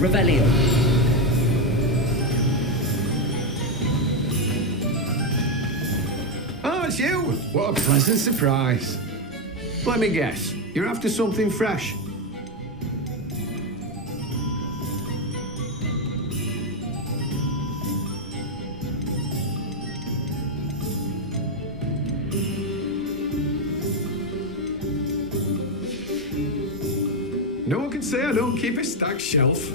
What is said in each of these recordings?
Revelio. Oh, it's you! What a pleasant surprise. Let me guess, you're after something fresh. No one can say I don't keep a stacked shelf.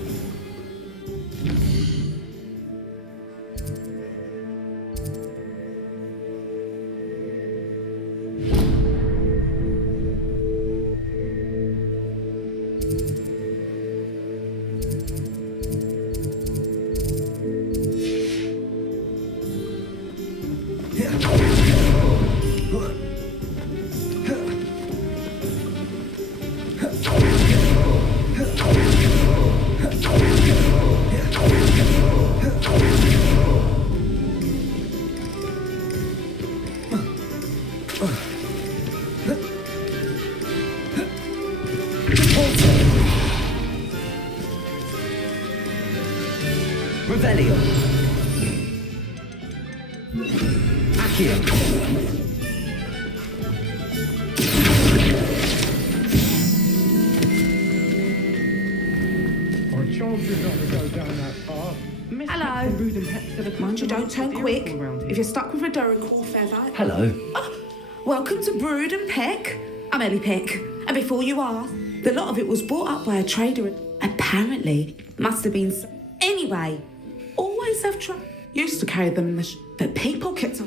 Revelio. Accio. I told you not to go down that path. Hello. Mind you, don't turn quick. If you're stuck with a Durham call feather. Hello. Welcome to Brood and Peck. I'm Ellie Peck. And before you ask, the lot of it was bought up by a trader. Apparently, must have been. Anyway, always have used to carry them in the but pickpockets.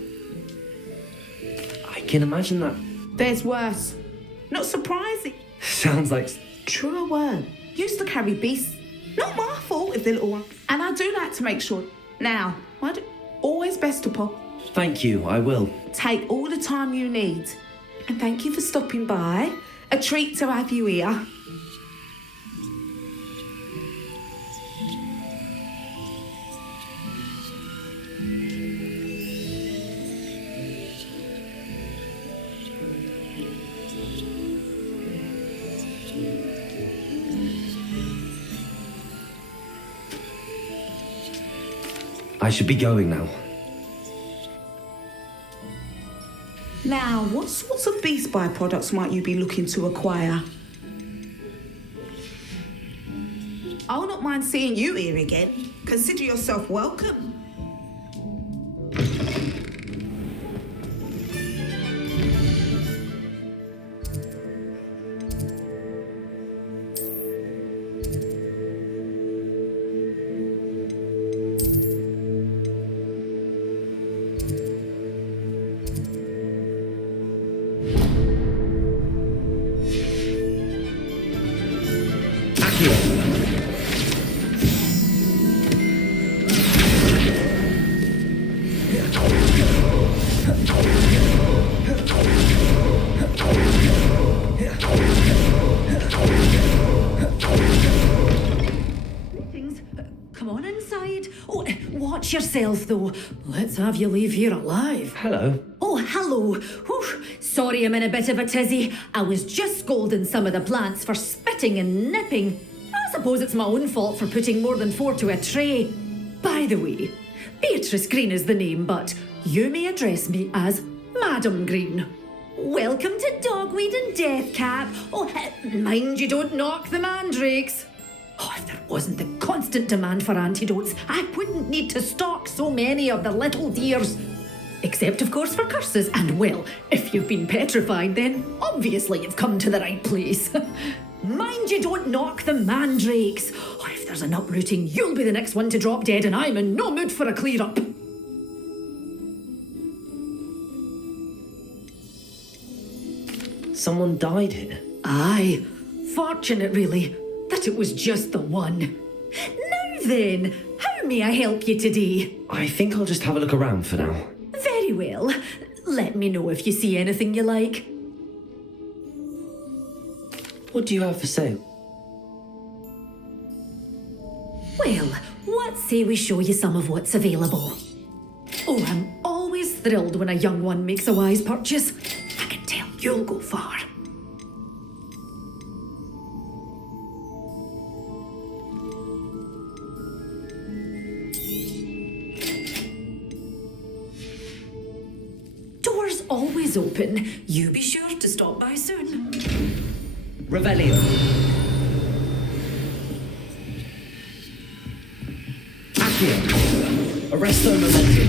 I can imagine that. There's worse. Not surprising. Sounds like... Truer word. Used to carry beasts. Not my fault if they're little one. And I do like to make sure. Now, always best to pop. Thank you, I will. Take all the time you need. And thank you for stopping by. A treat to have you here. I should be going now. Now, what sorts of beast byproducts might you be looking to acquire? I'll not mind seeing you here again. Consider yourself welcome. Come on inside. Oh, watch yourself, though. Let's have you leave here alive. Hello. Oh, hello. Whew. Sorry I'm in a bit of a tizzy. I was just scolding some of the plants for spitting and nipping. I suppose it's my own fault for putting more than 4 to a tray. By the way, Beatrice Green is the name, but you may address me as Madam Green. Welcome to Dogweed and Deathcap. Oh, mind you don't knock the mandrakes. Oh, if there wasn't the constant demand for antidotes, I wouldn't need to stock so many of the little dears. Except, of course, for curses. And, well, if you've been petrified, then obviously you've come to the right place. Mind you don't knock the mandrakes. Oh, if there's an uprooting, you'll be the next one to drop dead, and I'm in no mood for a clear-up. Someone died here. Aye. Fortunate, really, that it was just the one. Now then, how may I help you today? I think I'll just have a look around for now. Very well. Let me know if you see anything you like. What do you have for sale? Well, what say we show you some of what's available? Oh, I'm always thrilled when a young one makes a wise purchase. I can tell you'll go far. always open. You be sure to stop by soon. Revelio. Accio. Arresto momentum.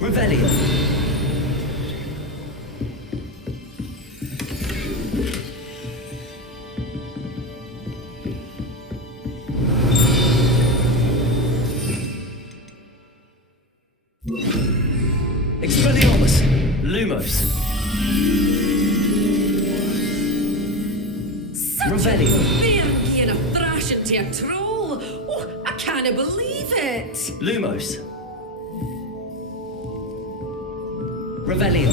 Revelio. Expelliarmus. Lumos. Revelio. Beer being a thrash into a troll. Oh, I can't believe it. Lumos. Revelio.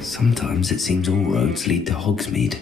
Sometimes it seems all roads lead to Hogsmeade.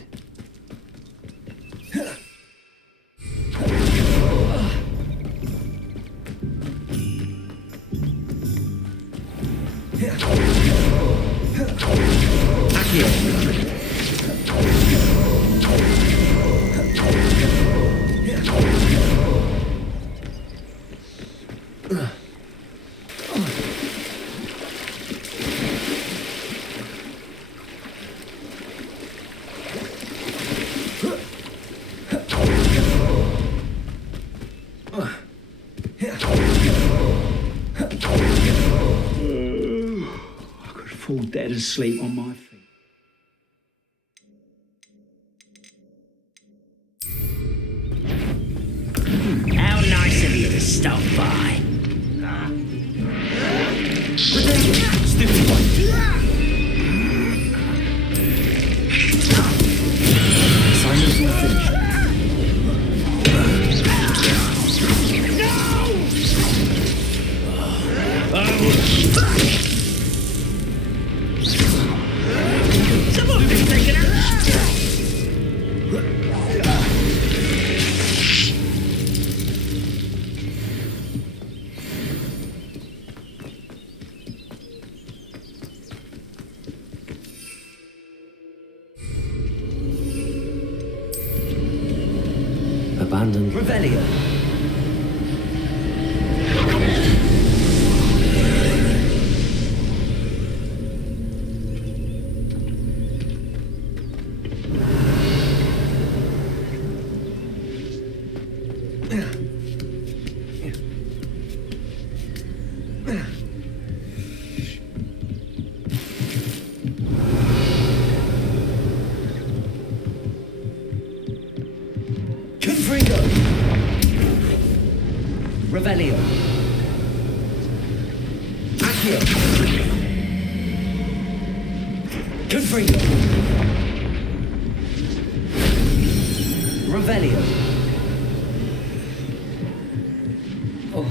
I could fall dead asleep on my feet. How nice of you to stop by. Stupid one. Assignment's all finished. Someone's taken out. Abandoned. Revelio. Confringo. Revelio. Accio. Confringo. Revelio. Oh.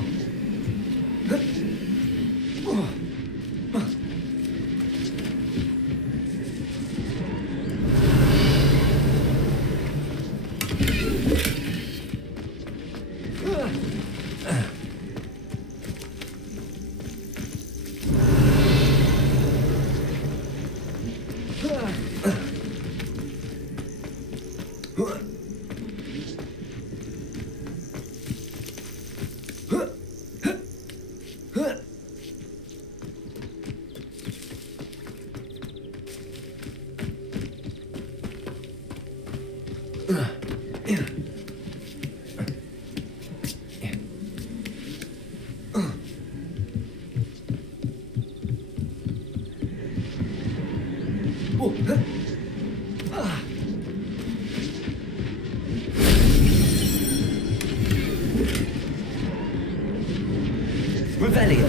Revelio.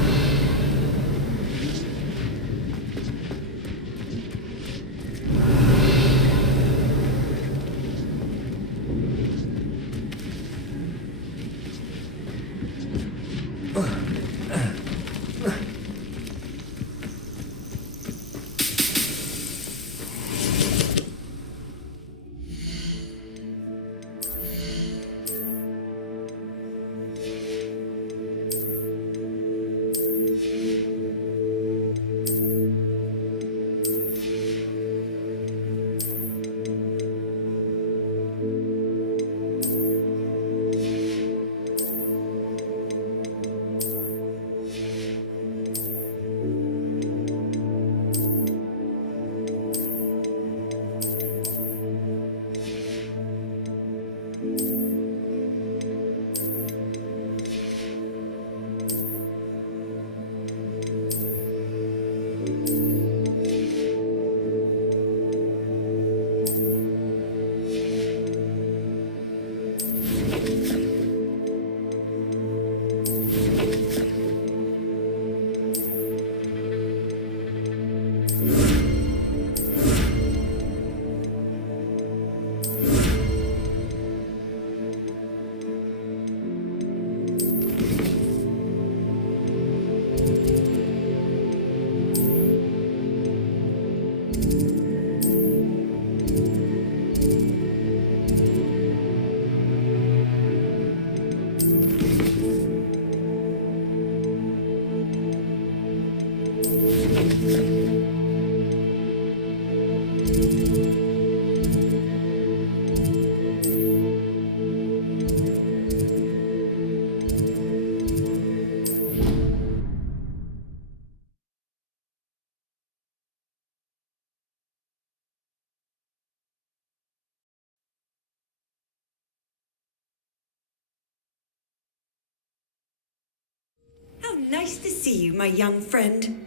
Nice to see you, my young friend.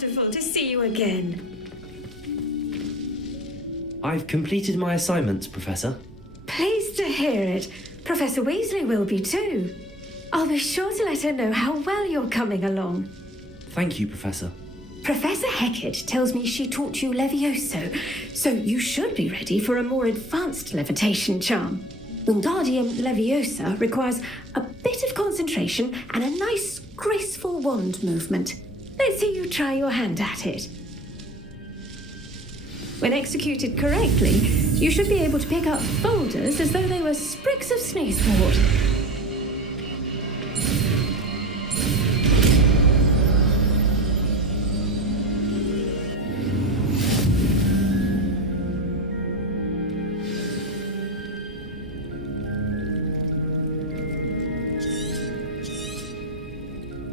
Wonderful to see you again. I've completed my assignments, Professor. Pleased to hear it. Professor Weasley will be too. I'll be sure to let her know how well you're coming along. Thank you, Professor. Professor Hecat tells me she taught you Levioso, so you should be ready for a more advanced levitation charm. Wingardium Leviosa requires a bit of concentration and a nice, graceful wand movement. Let's see you try your hand at it. When executed correctly, you should be able to pick up boulders as though they were sprigs of sneezewort.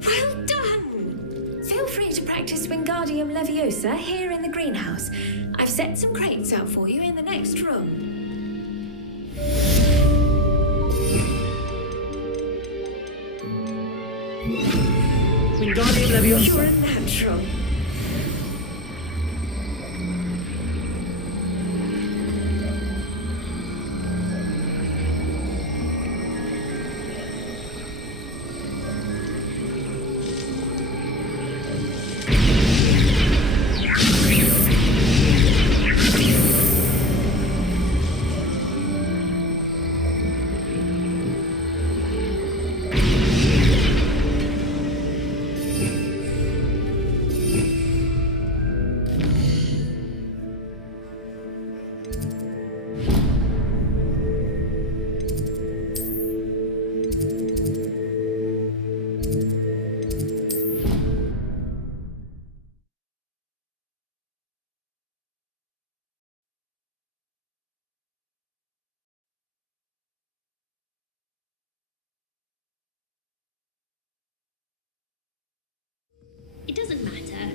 Well done! Feel free to practice Wingardium Leviosa here in the greenhouse. I've set some crates out for you in the next room. Wingardium Leviosa. You're a natural. It doesn't matter.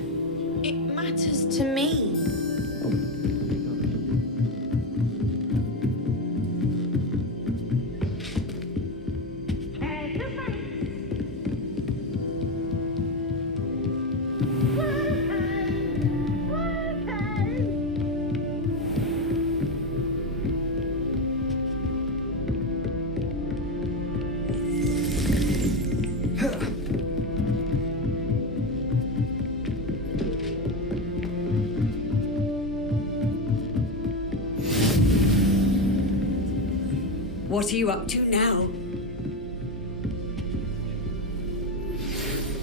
It matters to me. What are you up to now?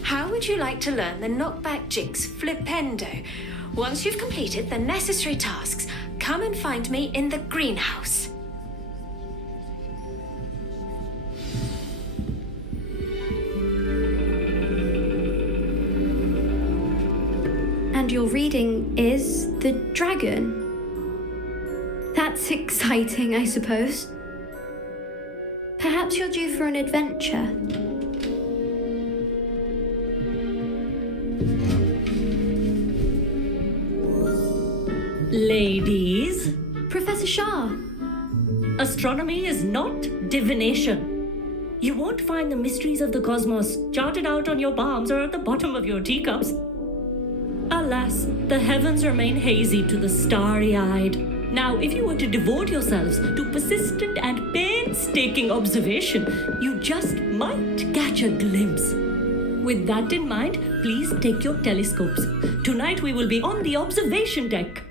How would you like to learn the knockback jinx flipendo? Once you've completed the necessary tasks, come and find me in the greenhouse. And your reading is the dragon. That's exciting, I suppose. Perhaps you're due for an adventure. Ladies, Professor Shah. astronomy is not divination. You won't find the mysteries of the cosmos charted out on your palms or at the bottom of your teacups. Alas, the heavens remain hazy to the starry-eyed. Now, if you were to devote yourselves to persistent and painstaking observation, you just might catch a glimpse. With that in mind, please take your telescopes. Tonight we will be on the observation deck.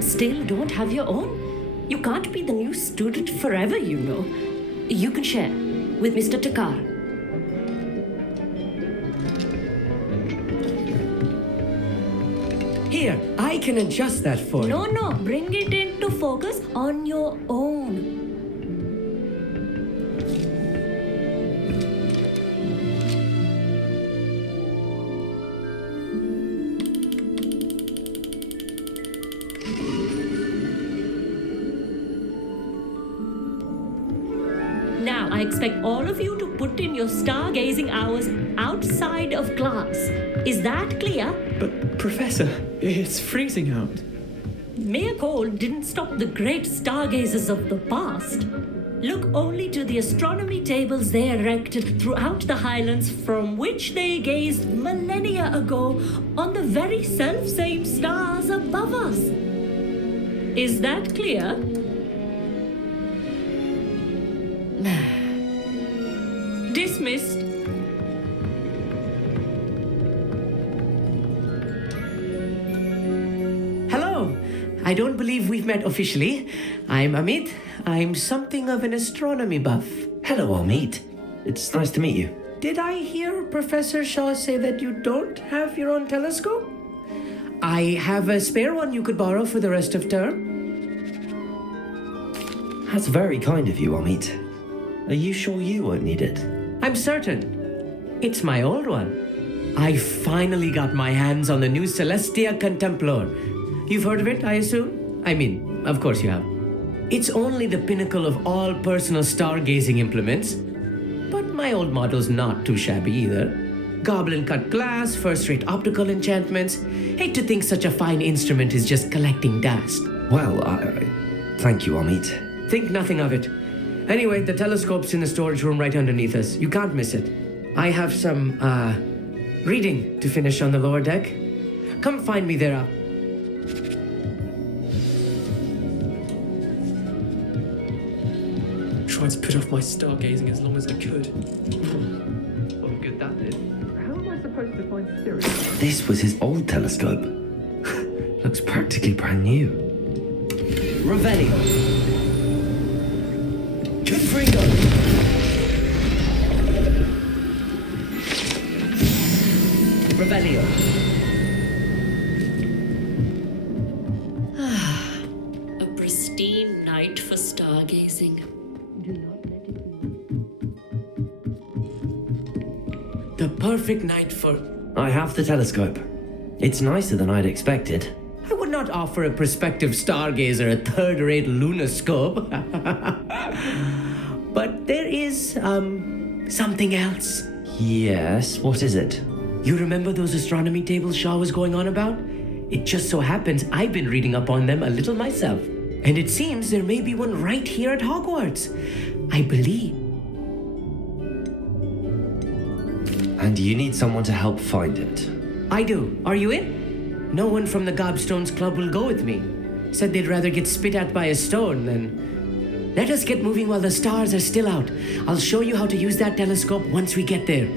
Still don't have your own? You can't be the new student forever, you know. You can share with Mr. Takar. Here, I can adjust that for you. No, bring it into focus on your own. Now, I expect all of you to put in your stargazing hours outside of class. Is that clear? But, Professor, it's freezing out. Mere cold didn't stop the great stargazers of the past. Look only to the astronomy tables they erected throughout the highlands from which they gazed millennia ago on the very self-same stars above us. Is that clear? Dismissed. Hello. I don't believe we've met officially. I'm Amit. I'm something of an astronomy buff. Hello, Amit. It's nice to meet you. Did I hear Professor Shaw say that you don't have your own telescope? I have a spare one you could borrow for the rest of term. That's very kind of you, Amit. Are you sure you won't need it? I'm certain. It's my old one. I finally got my hands on the new Celestia Contemplar. You've heard of it, I assume? I mean, of course you have. It's only the pinnacle of all personal stargazing implements. But my old model's not too shabby either. Goblin-cut glass, first-rate optical enchantments. Hate to think such a fine instrument is just collecting dust. Well, thank you, Amit. Think nothing of it. Anyway, the telescope's in the storage room right underneath us. You can't miss it. I have some, reading to finish on the lower deck. Come find me there. Tried to put off my stargazing as long as I could. What good that did. How am I supposed to find Sirius? This was his old telescope. Looks practically brand new. Revelio. Confringo. Revelio. A pristine night for stargazing. The perfect night for... I have the telescope. It's nicer than I'd expected. I would not offer a prospective stargazer a third-rate lunoscope. But there is, something else. Yes, what is it? You remember those astronomy tables Shaw was going on about? It just so happens I've been reading up on them a little myself. And it seems there may be one right here at Hogwarts. I believe. And you need someone to help find it. I do. Are you in? No one from the Gobstones Club will go with me. Said they'd rather get spit at by a stone than... Let us get moving while the stars are still out. I'll show you how to use that telescope once we get there.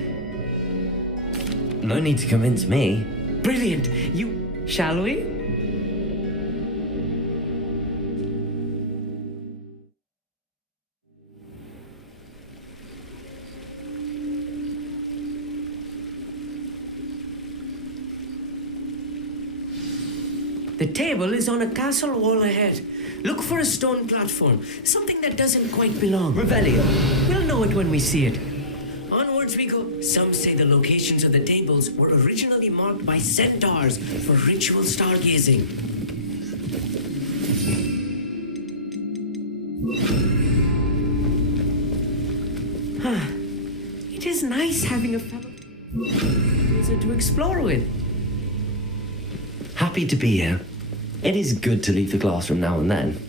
No need to convince me. Brilliant. Shall we? The table is on a castle wall ahead. Look for a stone platform, something that doesn't quite belong. Revelio. We'll know it when we see it. Onwards we go. Some say the locations of the tables were originally marked by centaurs for ritual stargazing. It is nice having a fellow to explore with. Happy to be here. It is good to leave the classroom now and then.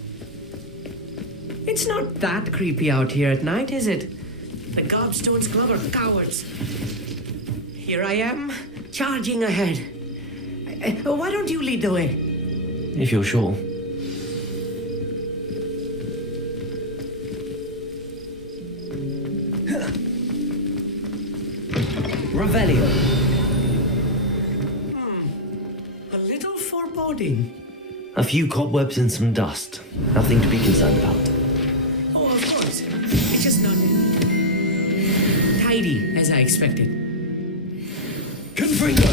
It's not that creepy out here at night, is it? The Gobstones Club are cowards. Here I am, charging ahead. Why don't you lead the way? If you're sure. Revelio. A little foreboding. A few cobwebs and some dust. Nothing to be concerned about. Oh, of course. It's just not tidy as I expected. Confringo!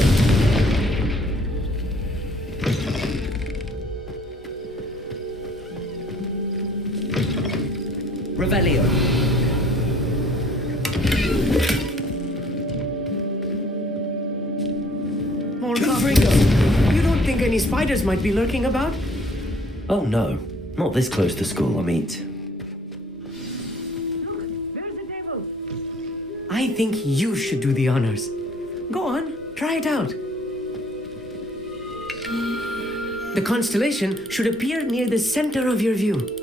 More coverings. You don't think any spiders might be lurking about? Oh no, not this close to school, Amit. I think you should do the honors. Go on, try it out. The constellation should appear near the center of your view.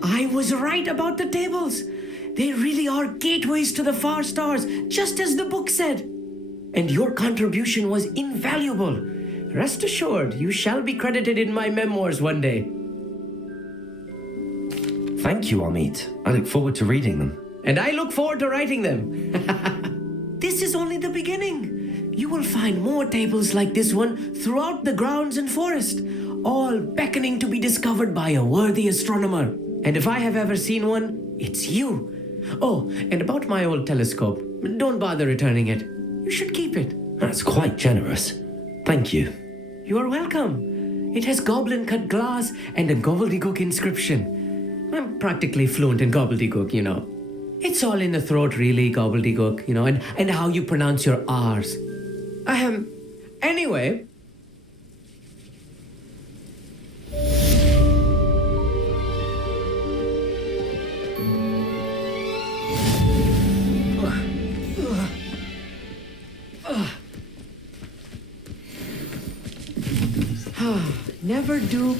I was right about the tables. They really are gateways to the far stars, just as the book said. And your contribution was invaluable. Rest assured, you shall be credited in my memoirs one day. Thank you, Amit. I look forward to reading them. And I look forward to writing them. This is only the beginning. You will find more tables like this one throughout the grounds and forest, all beckoning to be discovered by a worthy astronomer. And if I have ever seen one, it's you. Oh, and about my old telescope, don't bother returning it. You should keep it. That's quite generous. Thank you. You are welcome. It has goblin-cut glass and a gobbledygook inscription. I'm practically fluent in gobbledygook, you know. It's all in the throat, really, gobbledygook, you know, and how you pronounce your R's. Anyway. Never do.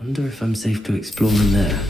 Wonder if I'm safe to explore in there.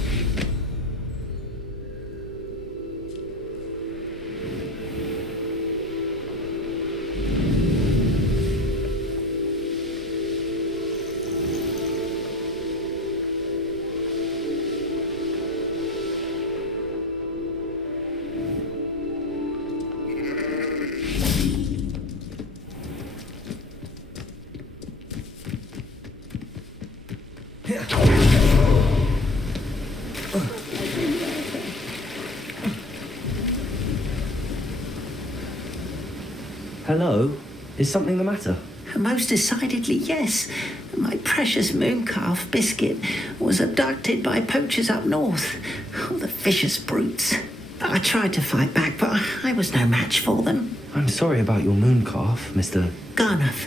Hello? Is something the matter? Most decidedly, yes. My precious moon calf, Biscuit, was abducted by poachers up north. Oh, the vicious brutes. I tried to fight back, but I was no match for them. I'm sorry about your moon calf, Mr. Garnuff.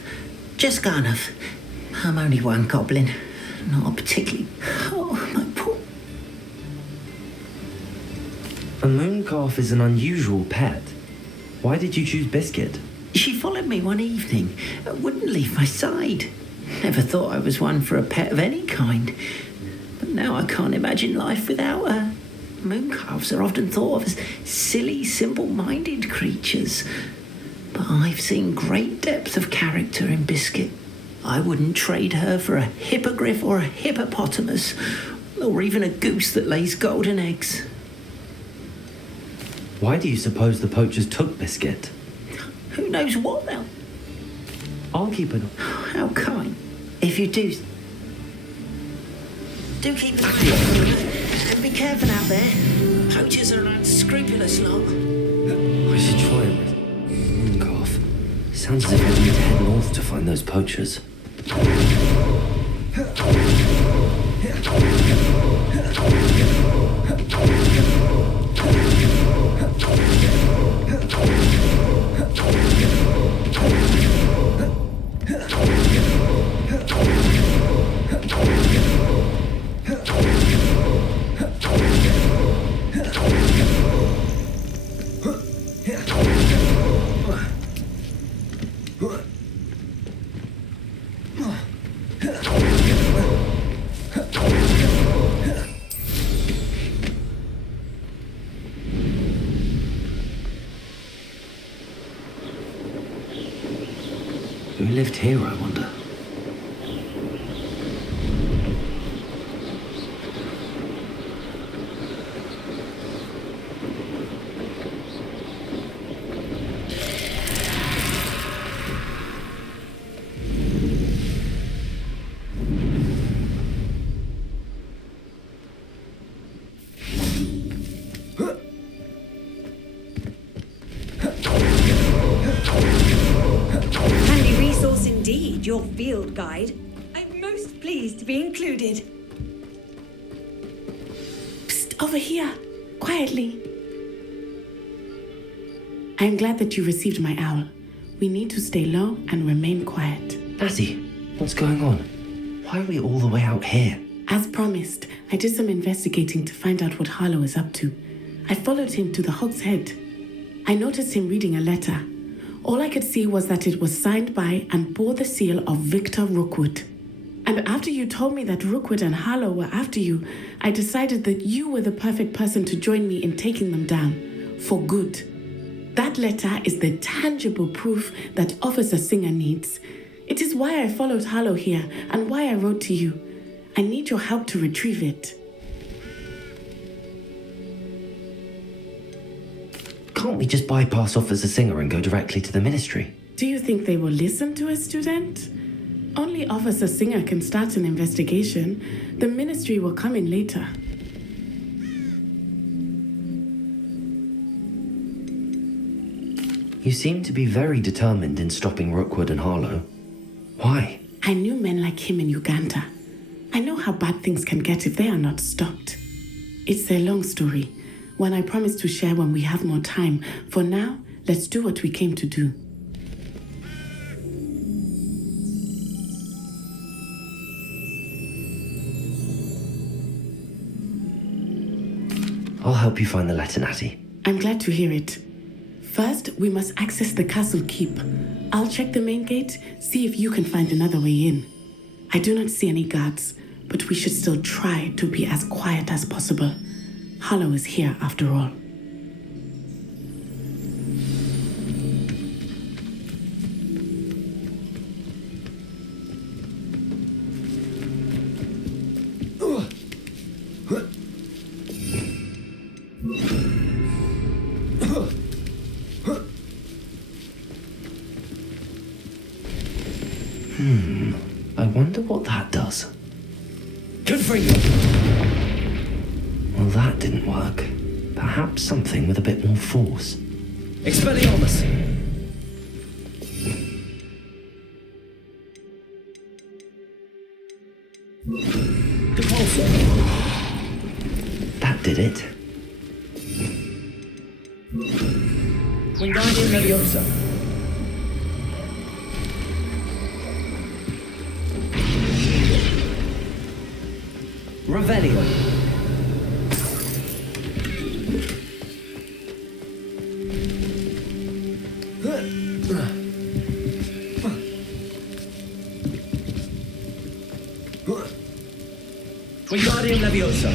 Just Garnuff. I'm only one goblin. Not particularly. Oh, my poor... A moon calf is an unusual pet. Why did you choose Biscuit? She followed me one evening, wouldn't leave my side. Never thought I was one for a pet of any kind. But now I can't imagine life without her. Moon calves are often thought of as silly, simple-minded creatures. But I've seen great depth of character in Biscuit. I wouldn't trade her for a hippogriff or a hippopotamus, or even a goose that lays golden eggs. Why do you suppose the poachers took Biscuit? Who knows what now? I'll keep it. How kind. If you do keep an eye on them. And be careful out there. Poachers are an unscrupulous lot. I should try it. Moon calf. Sounds as if I need to head north to find those poachers. lived here, I wonder? Your field guide. I'm most pleased to be included. Psst, over here, quietly. I'm glad that you received my owl. We need to stay low and remain quiet. Natty, what's going on? Why are we all the way out here? As promised, I did some investigating to find out what Harlow is up to. I followed him to the Hog's Head. I noticed him reading a letter. All I could see was that it was signed by and bore the seal of Victor Rookwood. And after you told me that Rookwood and Harlow were after you, I decided that you were the perfect person to join me in taking them down, for good. That letter is the tangible proof that Officer Singer needs. It is why I followed Harlow here and why I wrote to you. I need your help to retrieve it. Can't we just bypass Officer Singer and go directly to the ministry? Do you think they will listen to a student? Only Officer Singer can start an investigation. The ministry will come in later. You seem to be very determined in stopping Rookwood and Harlow. Why? I knew men like him in Uganda. I know how bad things can get if they are not stopped. It's a long story, one I promise to share when we have more time. For now, let's do what we came to do. I'll help you find the letter, Natty. I'm glad to hear it. First, we must access the castle keep. I'll check the main gate, see if you can find another way in. I do not see any guards, but we should still try to be as quiet as possible. Harlow is here after all. I wonder what that does. Good for you! Well, that didn't work. Perhaps something with a bit more force. Expelliarmus! Depulso! That did it. Wingardium Leviosa! Revelio! Wingardium Leviosa!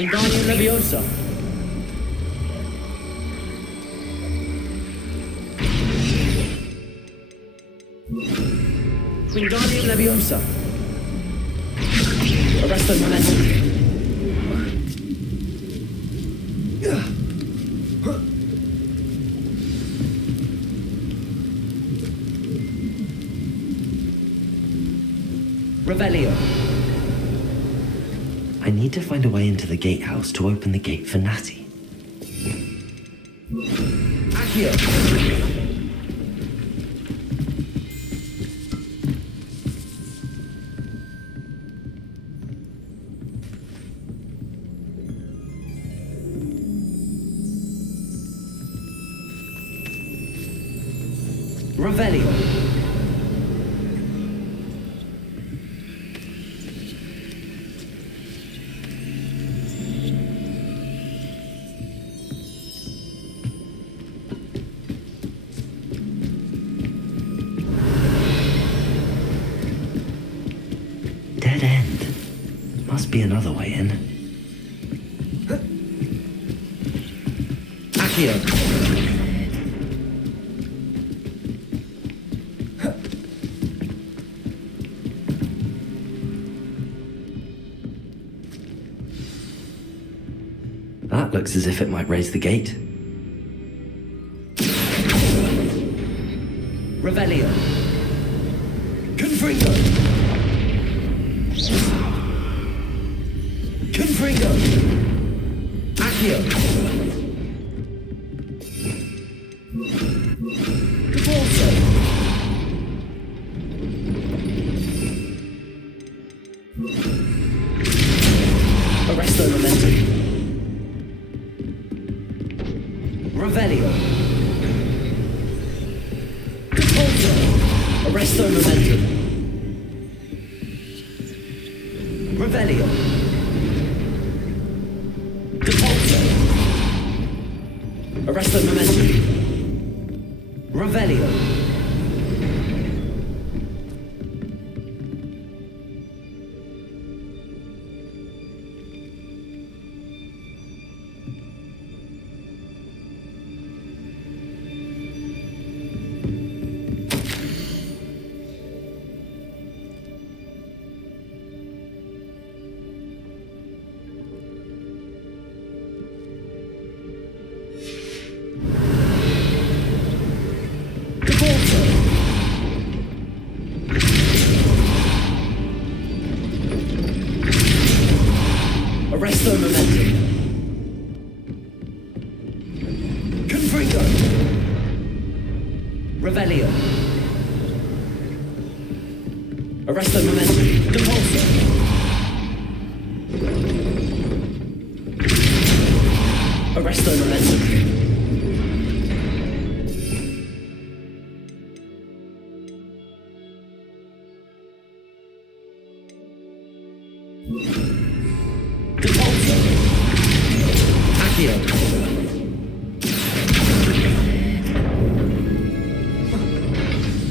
Wingardium Leviosa! Wingardium Leviosa! Arresto Momentum! I need to find a way into the gatehouse to open the gate for Natty. Accio! Revelio. Dead end. Must be another way in. Accio. That looks as if it might raise the gate. Revelio. Confringo. Confringo. Accio. GeForce. Arresto momentum. Revelio. GeForce. Arresto momentum. Revelio. GeForce. Arresto momentum. Revelio. Arresto momentum. Confringo. Revelio. Arresto momentum. GeForce. Arresto momentum.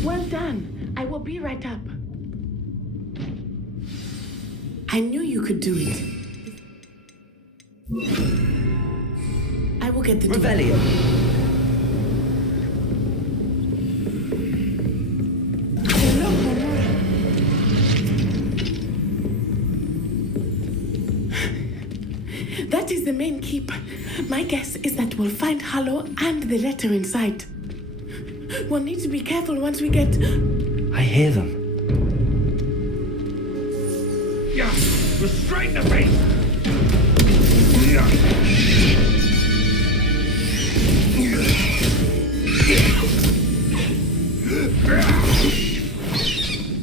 Well done. I will be right up. I knew you could do it. I will get the Revelio. That is the main keep. My guess is that we'll find Hollow and the letter inside. We'll need to be careful once we get... I hear them. Yeah, restrain the beast!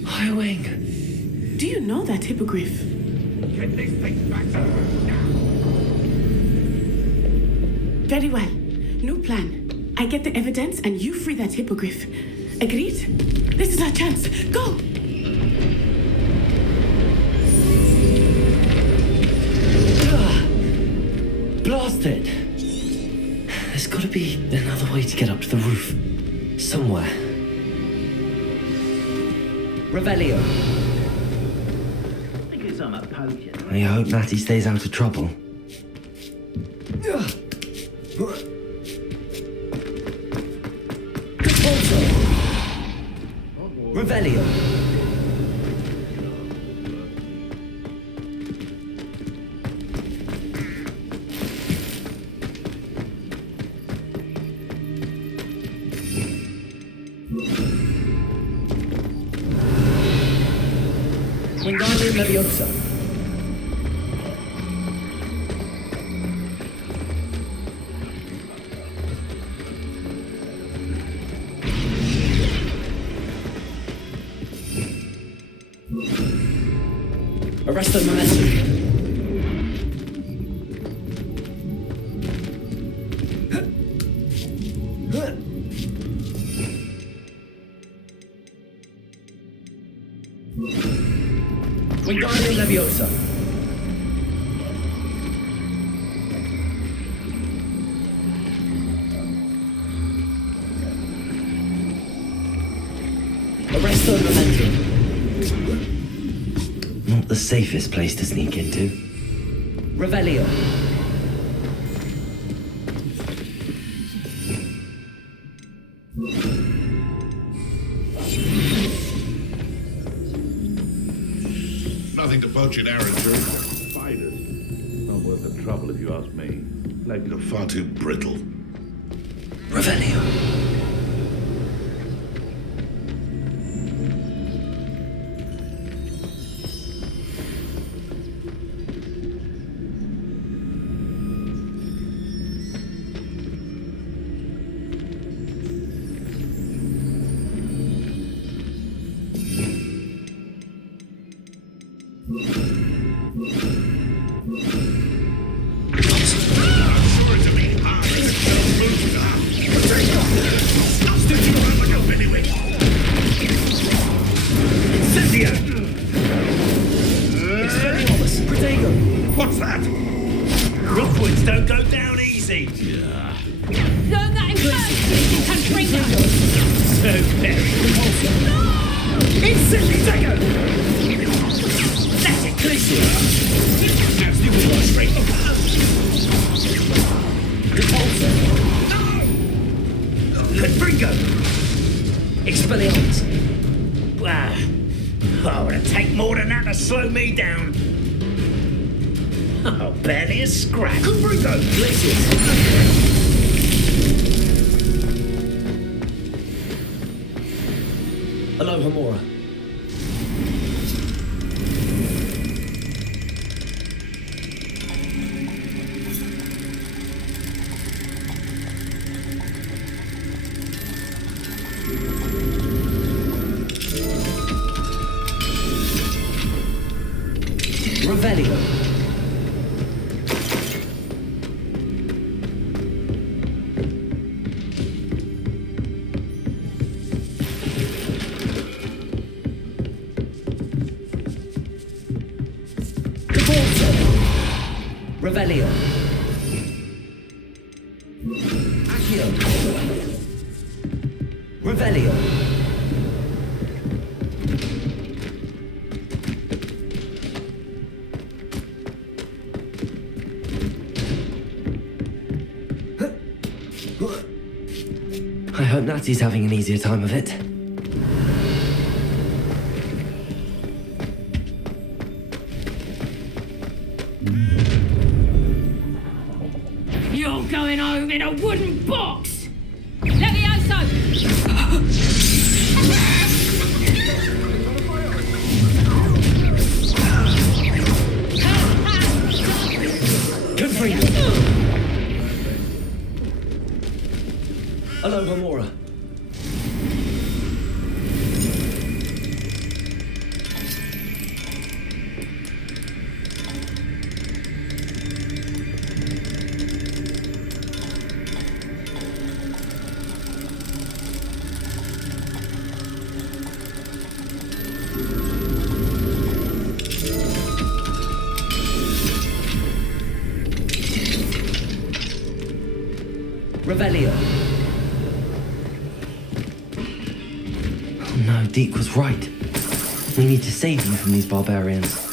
Highwing. Do you know that hippogriff? Get these things back to me now! Very well. New plan. I get the evidence and you free that hippogriff. Agreed? This is our chance. Go! Blasted! There's got to be another way to get up to the roof. Somewhere. Revelio. I guess I'm a poacher. I hope Natty stays out of trouble. Revelio. Wingardium Leviosa. Arrest the momentum. Wingardium Leviosa. Arrest the momentum. Not the safest place to sneak into. Revelio. Nothing to poach in Arranger. Spiders. Not worth the trouble if you ask me. Legs are far too brittle. Revelio. What's that? Rockwards don't go down easy. Yeah. Learn that in first, you can bring us. So very repulsive. Incendiator! That's it, Glacier. That's the all straight. Repulsor. Confringo. Expelliarmus. Wow. Oh, it'll take more than that to slow me down. Oh, barely a scratch. Confringo. Glacius. Alohomora. Revelio. GeForce. Revelio. Accio. Revelio. I hope Natty's having an easier time of it. You're going home in a wooden box! Levioso! Confringo. Alohomora. Revelio. Oh no, Deke was right. We need to save you from these barbarians.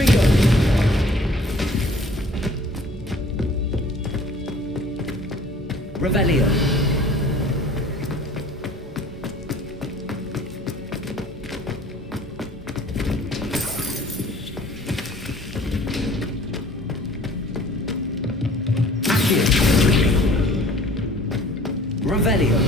Confringo! Revelio. Accio. Revelio.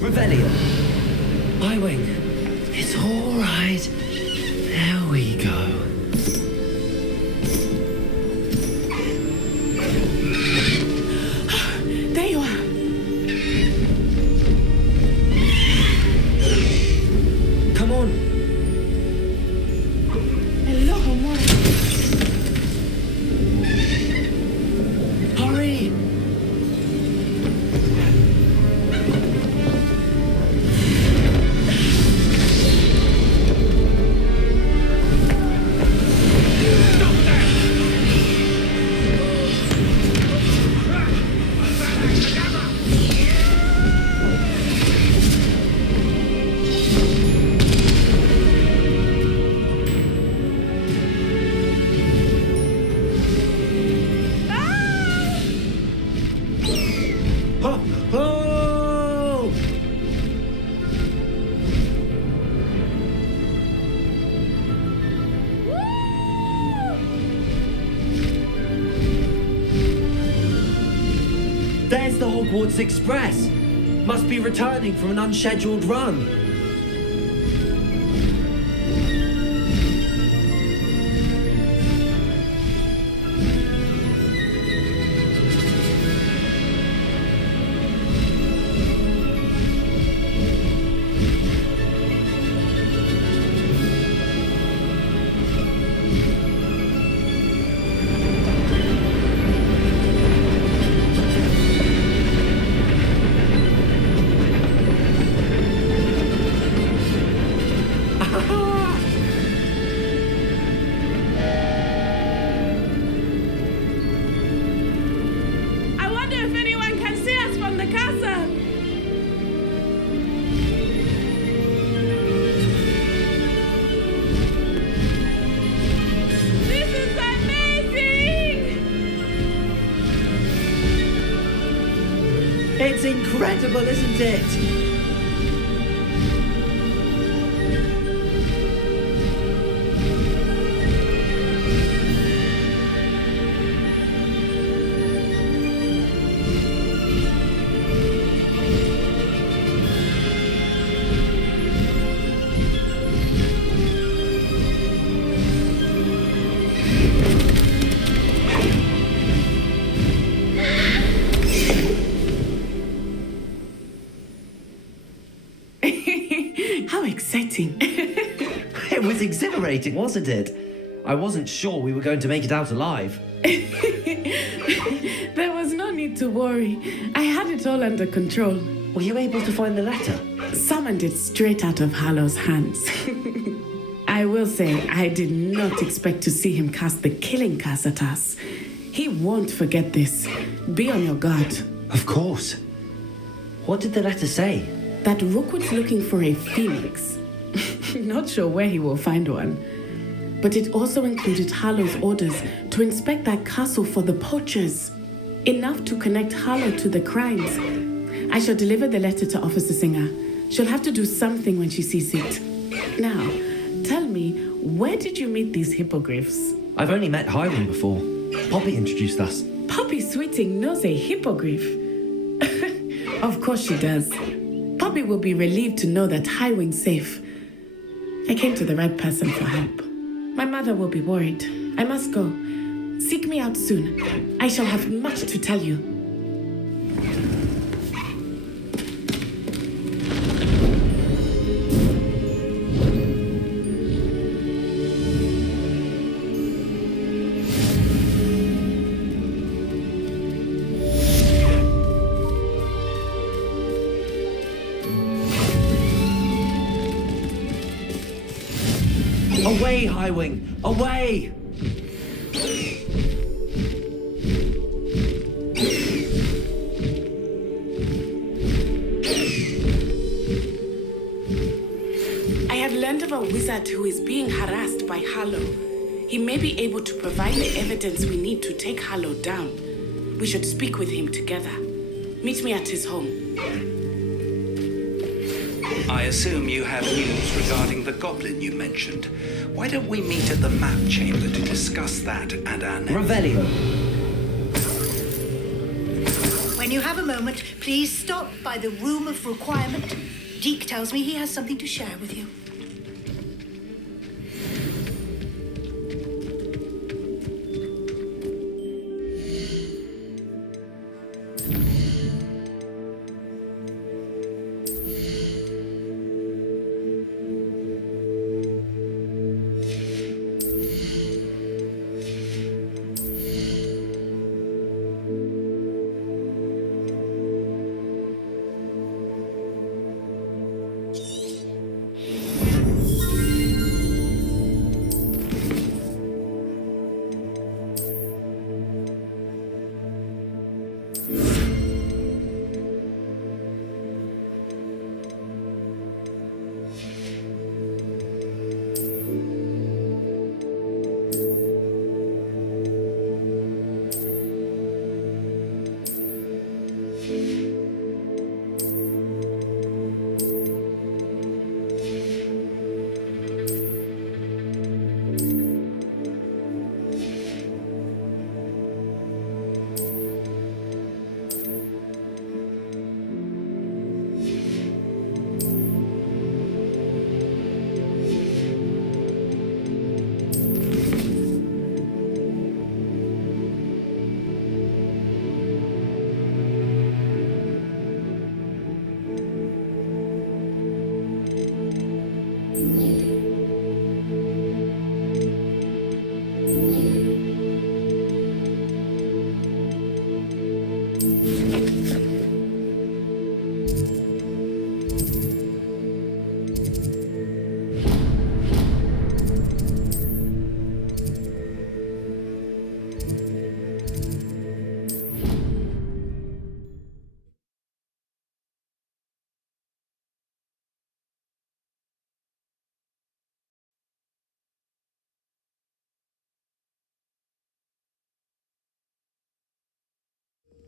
Revelio. I-Wing, it's all right. There we go. There you are. Come on. Hello, amor. Hurry! Oh! There's the Hogwarts Express. Must be returning from an unscheduled run. I wonder if anyone can see us from the castle. This is amazing! It's incredible, isn't it? How exciting. It was exhilarating, wasn't it? I wasn't sure we were going to make it out alive. There was no need to worry. I had it all under control. Were you able to find the letter? Summoned it straight out of Harlow's hands. I will say, I did not expect to see him cast the killing curse at us. He won't forget this. Be on your guard. Of course. What did the letter say? That Rookwood's looking for a phoenix. Not sure where he will find one. But it also included Harlow's orders to inspect that castle for the poachers. Enough to connect Harlow to the crimes. I shall deliver the letter to Officer Singer. She'll have to do something when she sees it. Now, tell me, where did you meet these hippogriffs? I've only met Highwing before. Poppy introduced us. Poppy Sweeting knows a hippogriff. Of course she does. Poppy will be relieved to know that Highwing's safe. I came to the right person for help. My mother will be worried. I must go. Seek me out soon. I shall have much to tell you. Away, Highwing! Away! I have learned of a wizard who is being harassed by Harlow. He may be able to provide the evidence we need to take Harlow down. We should speak with him together. Meet me at his home. I assume you have news regarding the goblin you mentioned. Why don't we meet at the map chamber to discuss that and our next... Revelio. When you have a moment, please stop by the room of requirement. Deke tells me he has something to share with you.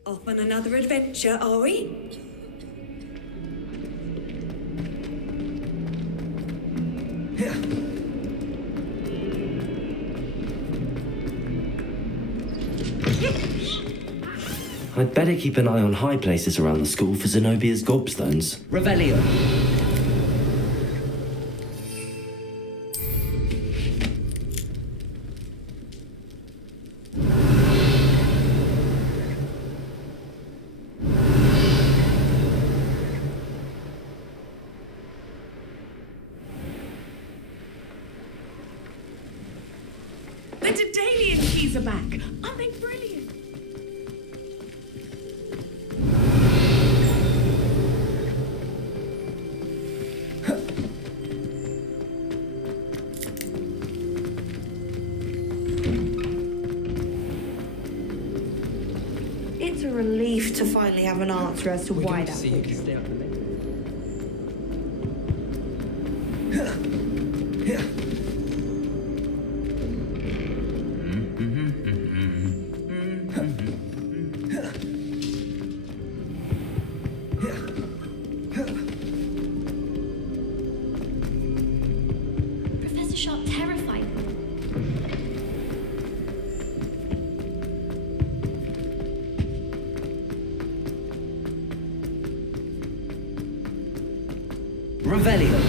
Off on another adventure, are we? I'd better keep an eye on high places around the school for Zenobia's gobstones. Revelio. The Dedalian keys are back. Aren't they brilliant? It's a relief to finally have an answer as to why that See, you can stay out in the middle. Professor Sharp terrified me. Revelio.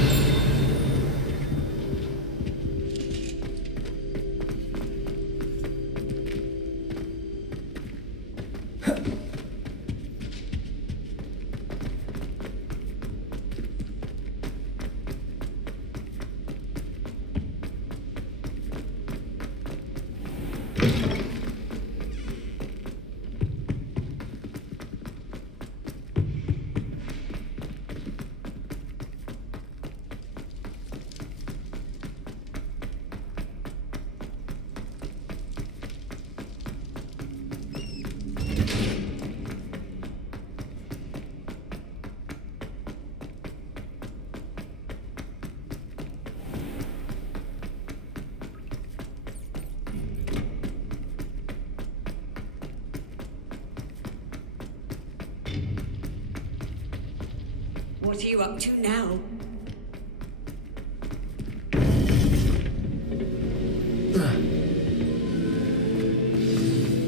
What are you up to now?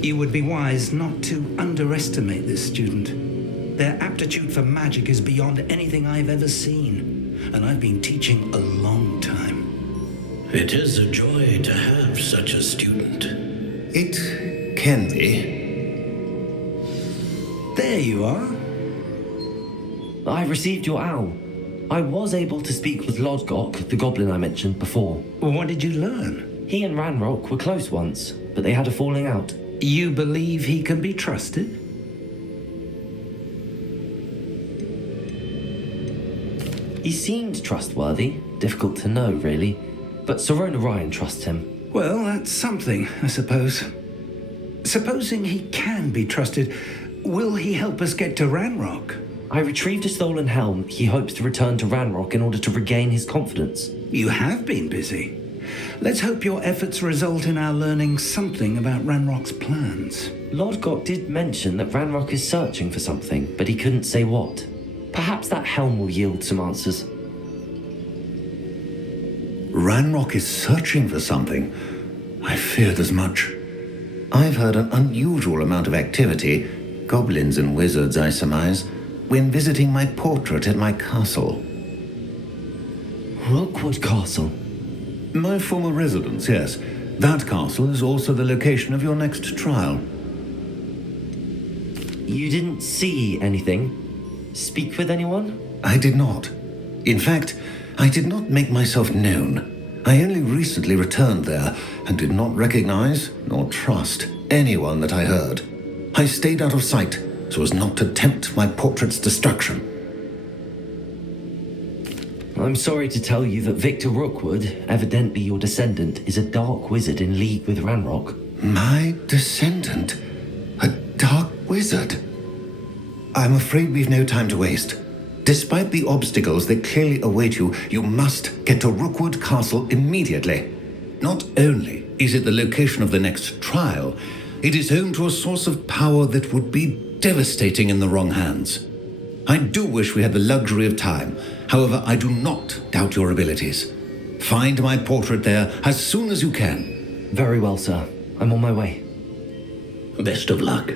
You would be wise not to underestimate this student. Their aptitude for magic is beyond anything I've ever seen, and I've been teaching a long time. It is a joy to have such a student. It can be. There you are. I received your owl. I was able to speak with Lodgok, the goblin I mentioned before. What did you learn? He and Ranrock were close once, but they had a falling out. You believe he can be trusted? He seemed trustworthy. Difficult to know, really. But Sorona Ryan trusts him. Well, that's something, I suppose. Supposing he can be trusted, will he help us get to Ranrock? I retrieved a stolen helm. He hopes to return to Ranrock in order to regain his confidence. You have been busy. Let's hope your efforts result in our learning something about Ranrock's plans. Lodgok did mention that Ranrock is searching for something, but he couldn't say what. Perhaps that helm will yield some answers. Ranrock is searching for something. I feared as much. I've heard an unusual amount of activity, goblins and wizards, I surmise, when visiting my portrait at my castle. Rookwood Castle? My former residence, yes. That castle is also the location of your next trial. You didn't see anything? Speak with anyone? I did not. In fact, I did not make myself known. I only recently returned there and did not recognize nor trust anyone that I heard. I stayed out of sight so as not to tempt my portrait's destruction. I'm sorry to tell you that Victor Rookwood, evidently your descendant, is a dark wizard in league with Ranrock. My descendant? A dark wizard? I'm afraid we've no time to waste. Despite the obstacles that clearly await you, you must get to Rookwood Castle immediately. Not only is it the location of the next trial, it is home to a source of power that would be devastating in the wrong hands. I do wish we had the luxury of time. However, I do not doubt your abilities. Find my portrait there as soon as you can. Very well, sir. I'm on my way. Best of luck.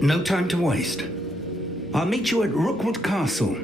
No time to waste. I'll meet you at Rookwood Castle.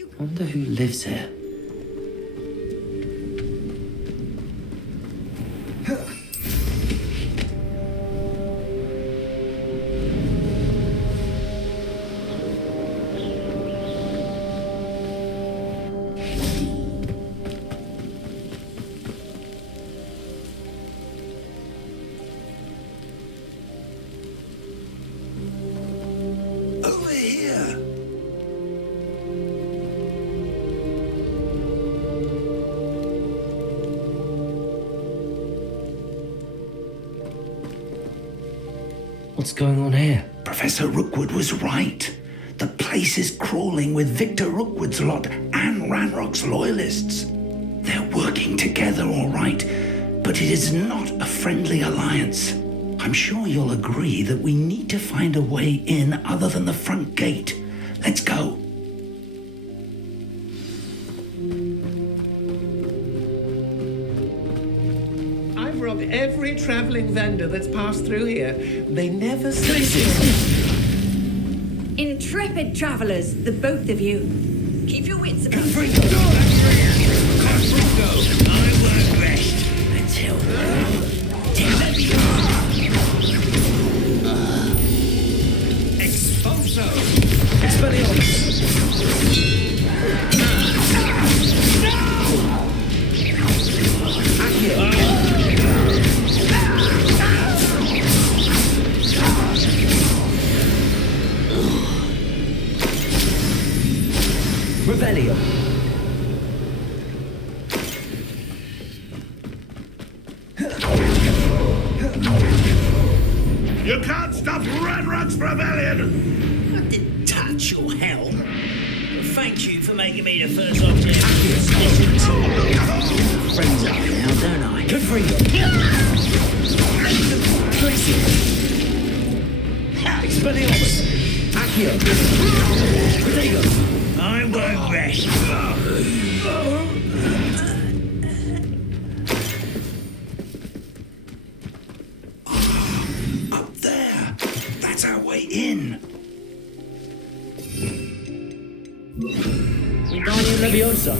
I wonder who lives here. Over here! What's going on here? Professor Rookwood was right. The place is crawling with Victor Rookwood's lot and Ranrock's loyalists. They're working together, all right, but it is not a friendly alliance. I'm sure you'll agree that we need to find a way in other than the front gate. Let's go. I've robbed every traveling vendor that's passed through here. They never sleep. Intrepid travelers, the both of you. Keep your wits about I won't rest until Expulso! Expelliarmus! Revelio. You can't stop Ranrock's rebellion! I didn't touch your hell. Well, thank you for making me the first object. Friends up now, don't I? Good for you. Expelliarmus. Accio. Protego. I won't rest. Up there. That's our way in. Wingardium Leviosa.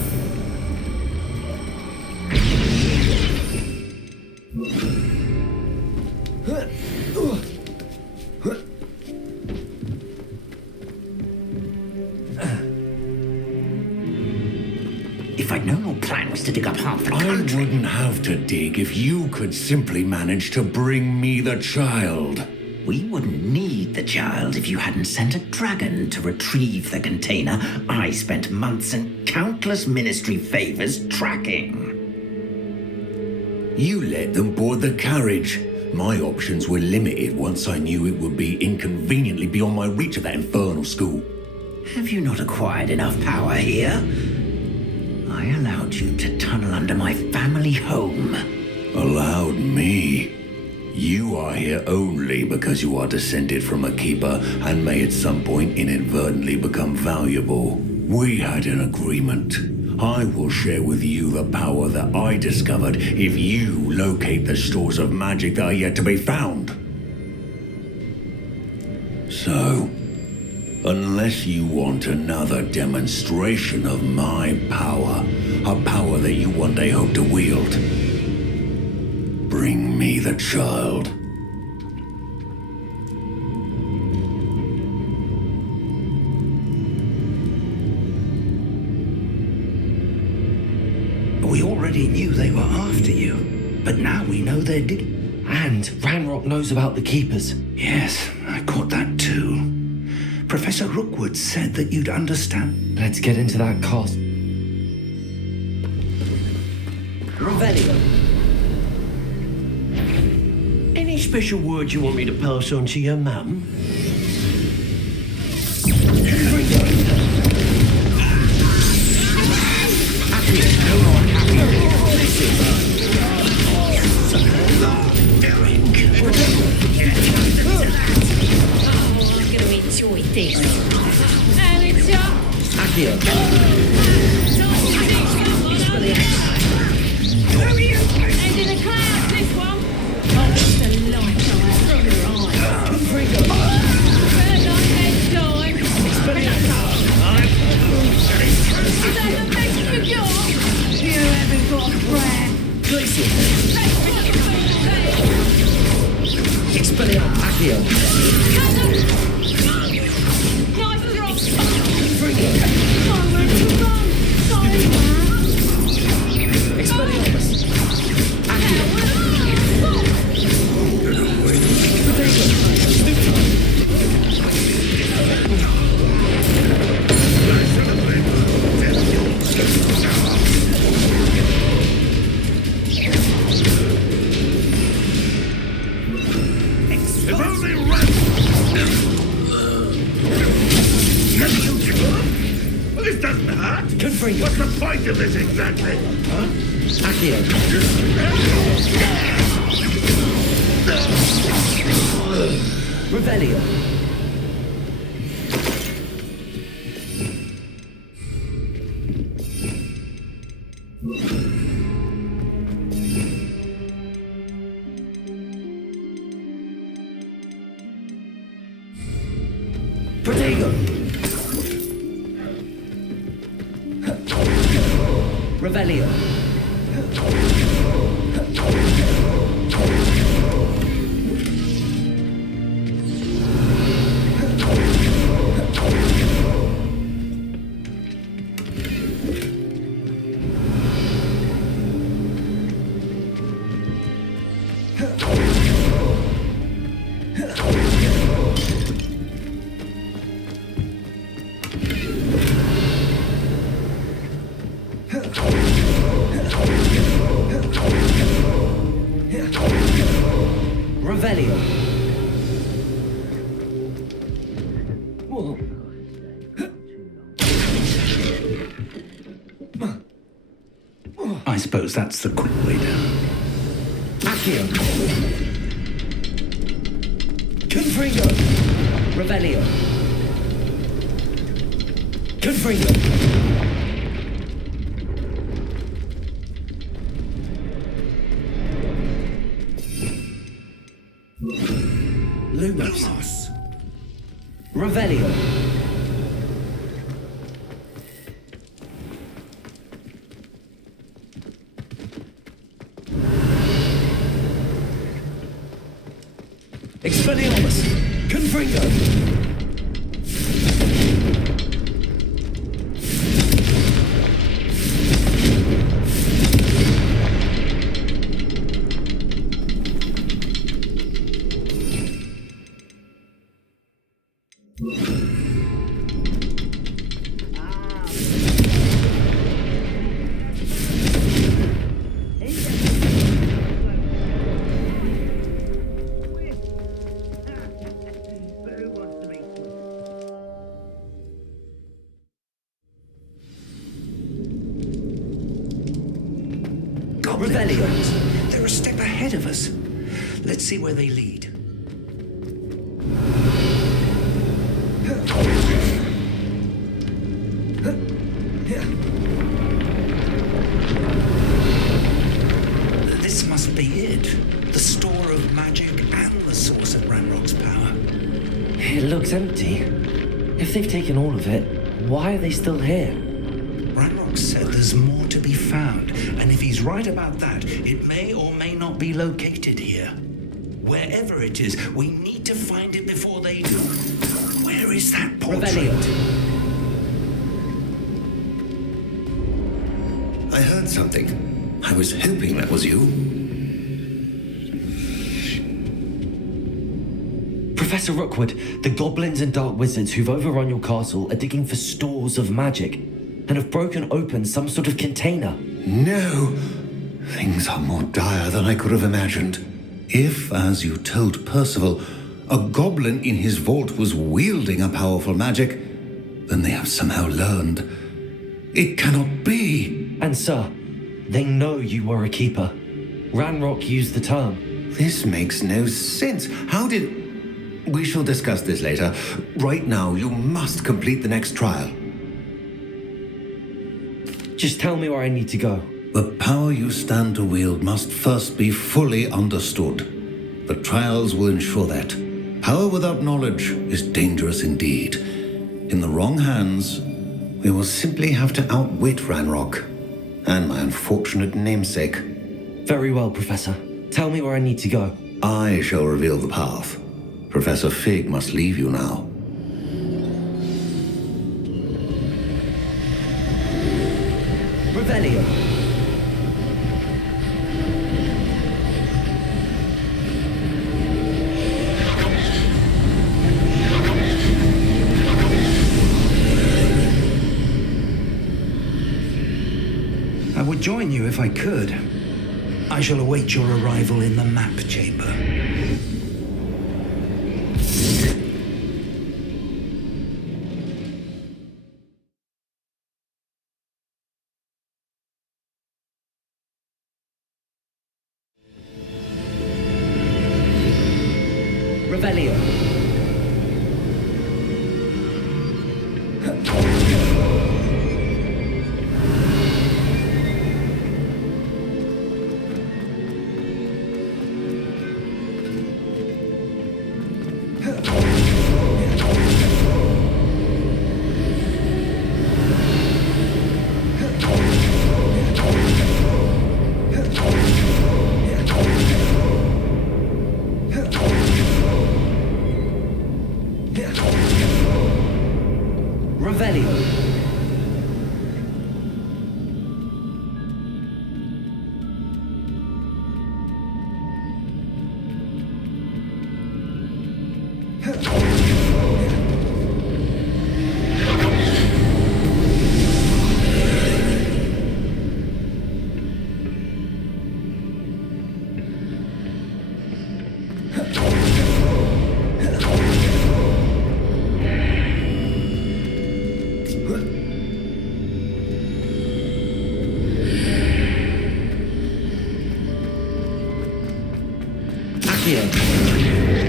If I'd known your plan was to dig up half the I country... wouldn't have to dig if you could simply manage to bring me the child. We wouldn't need the child if you hadn't sent a dragon to retrieve the container I spent months and countless ministry favors tracking. You let them board the carriage. My options were limited once I knew it would be inconveniently beyond my reach of that infernal school. Have you not acquired enough power here? I allowed you to tunnel under my family home. Allowed me? You are here only because you are descended from a keeper and may at some point inadvertently become valuable. We had an agreement. I will share with you the power that I discovered if you locate the stores of magic that are yet to be found. So, unless you want another demonstration of my power, a power that you one day hope to wield, bring me the child. We already knew they were after you, but now we know they're digging. And Ranrock knows about the Keepers. Yes, I caught that too. Professor Rookwood said that you'd understand. Let's get into that cost. Revelio. Any special words you want me to pass on to your mum? Enjoy this. Alexa. Accio. Hurry up! End in the clouds, this one. Oh, it's the light from your eyes. Burn like head time. Is that the best you got? You haven't got a prayer. Expelliarmus. Accio. Expelliarmus. If only Red... Well, this doesn't hurt. Good for you. What's the point of this exactly? Huh? Accio. Revelio. Protego. Revelio. I suppose that's the quick way down. Accio. Confringo. Revelio. Confringo. Lumos. Revelio. Expelliarmus! Confringo! Revelio. They're a step ahead of us. Let's see where they lead. This must be it. The store of magic and the source of Ranrock's power. It looks empty. If they've taken all of it, why are they still here? Ranrock said there's more to be found, and if he's right about that, it may or may not be located here. Wherever it is, we need to find it before they do. Where is that portrait? I heard something. I was hoping that was you. Professor Rookwood, the goblins and dark wizards who've overrun your castle are digging for stores of magic and have broken open some sort of container. No! Things are more dire than I could have imagined. If, as you told Percival, a goblin in his vault was wielding a powerful magic, then they have somehow learned. It cannot be! And sir, they know you were a keeper. Ranrock used the term. This makes no sense. How did... We shall discuss this later. Right now, you must complete the next trial. Just tell me where I need to go. The power you stand to wield must first be fully understood. The trials will ensure that. Power without knowledge is dangerous indeed. In the wrong hands, we will simply have to outwit Ranrock and my unfortunate namesake. Very well, Professor. Tell me where I need to go. I shall reveal the path. Professor Fig must leave you now. Revelio. I would join you if I could. I shall await your arrival in the map chamber. Revelio. Revelio.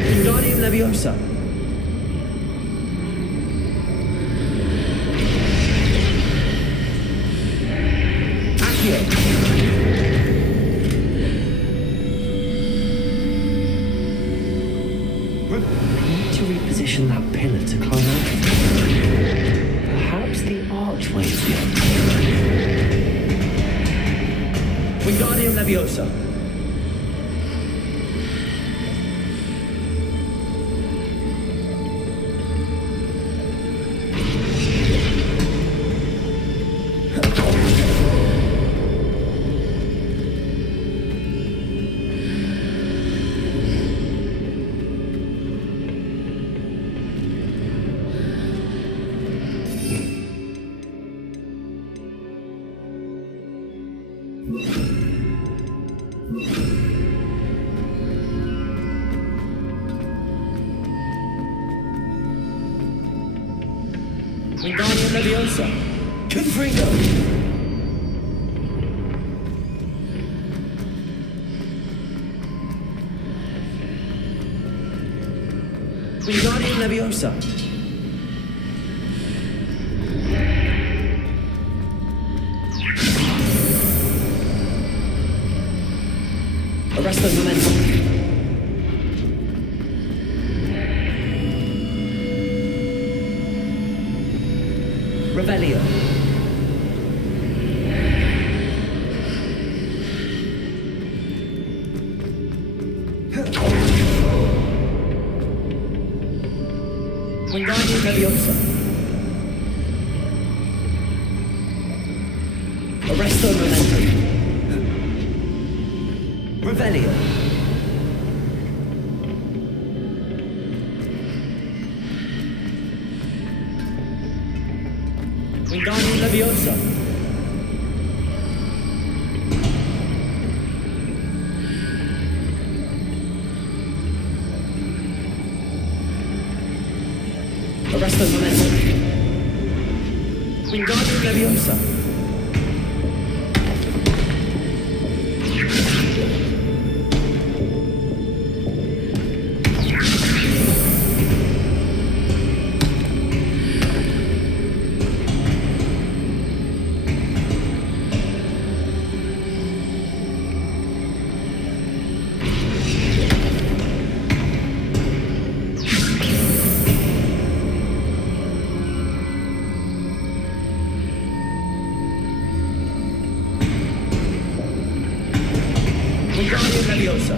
Wingardium Leviosa. Accio. I need to reposition that pillar to climb out. Perhaps the archway. Wingardium Leviosa. Wingardium Leviosa. Confringo. Wingardium Leviosa. Arresto Momentum. Revelio. Wingardium Leviosa. Arresto Momentum. Revelio. Wingardium Leviosa. Arresto Momentum. Wingardium Leviosa. Wingardium Leviosa.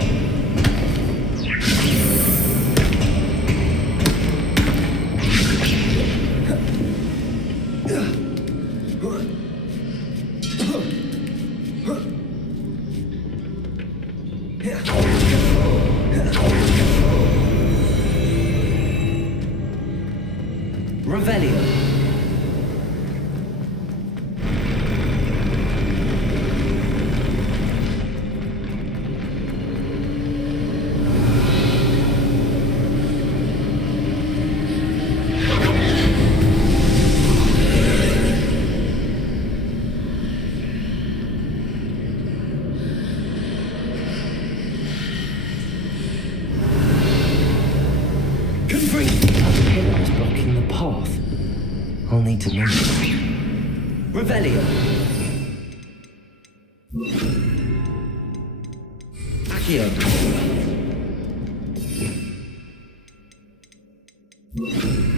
Revelio. Is blocking the path. I'll need to move it. Revelio. Accio.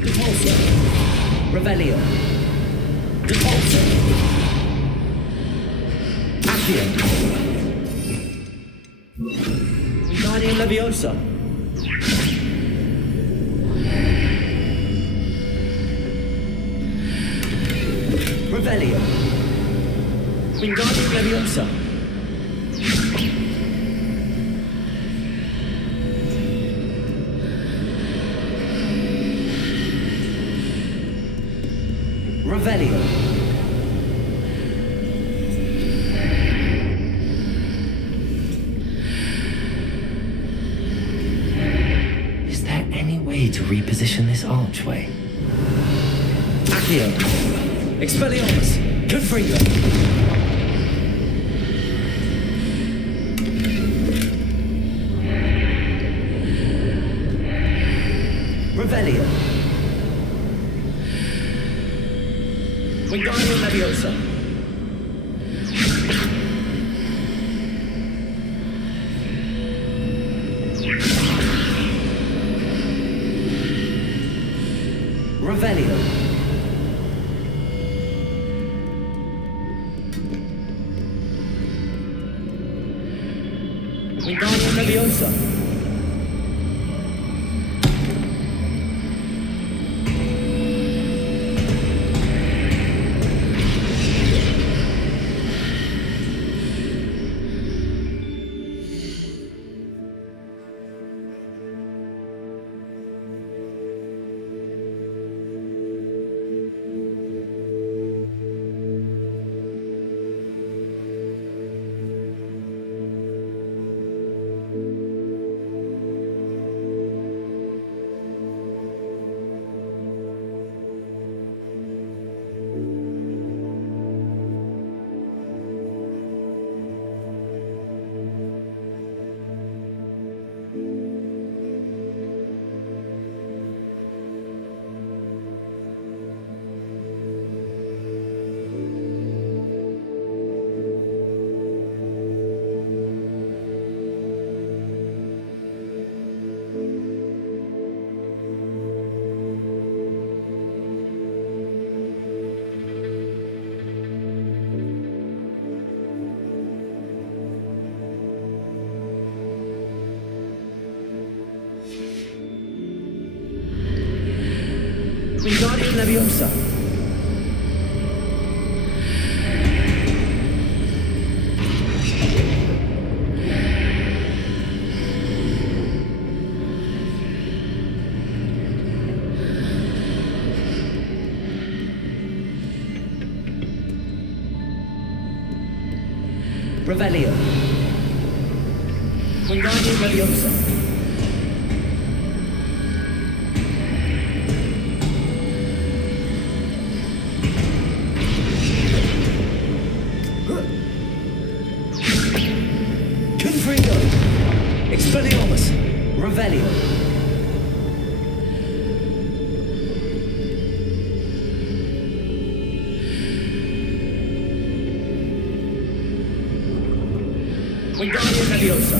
Repulsor. Revelio. Repulsor. Accio. Wingardium Leviosa. Revelio. Wingardium Leviosa. Revelio. Is there any way to reposition this archway? Accio. Expelliarmus. Confringo. Revelio. Wingardium Leviosa. Revelio. Wingardium Leviosa. Wingardium Leviosa. Revelio. Wingardium Leviosa. Confringo. Expelliarmus. Revelio. Wingardium Leviosa.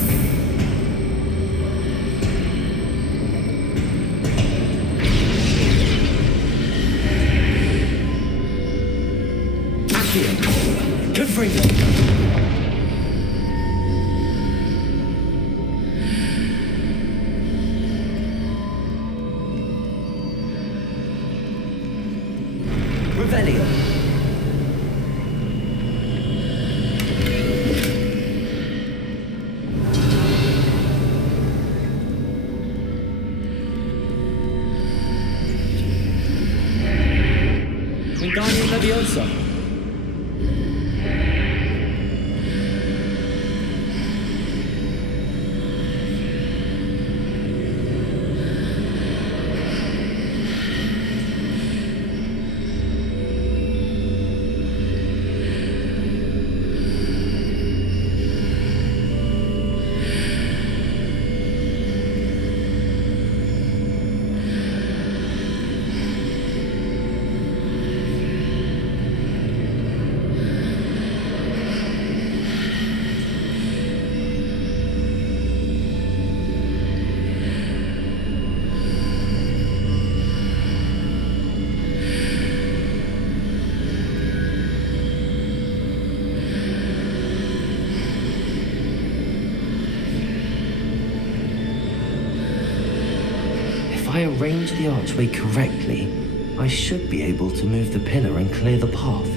Accio. Confringo. Revelio. Wingardium Leviosa. If I arrange the archway correctly, I should be able to move the pillar and clear the path.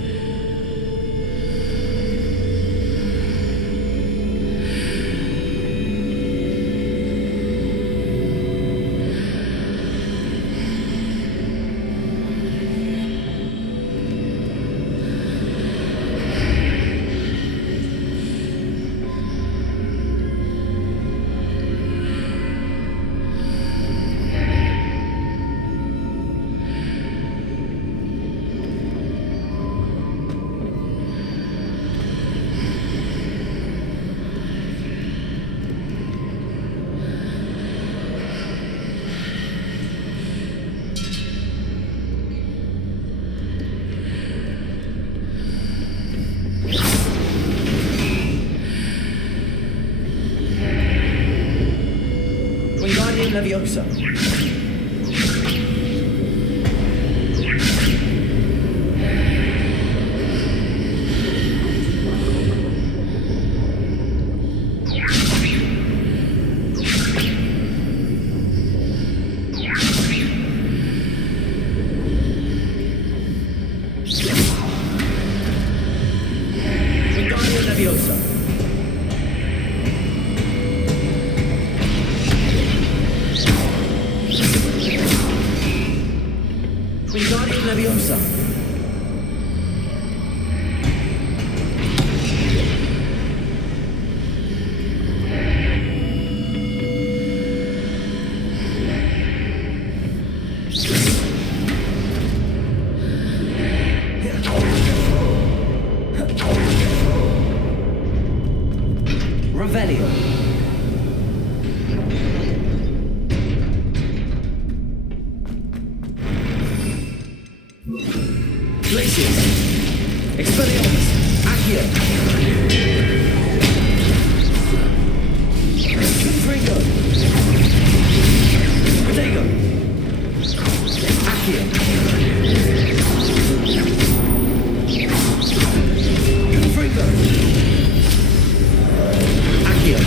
Leviosa. Leviosa. Wingardium Leviosa. Revelio. Glacius. Expelliarmus. Accio. Confringo. Protego. Accio. Confringo. Accio.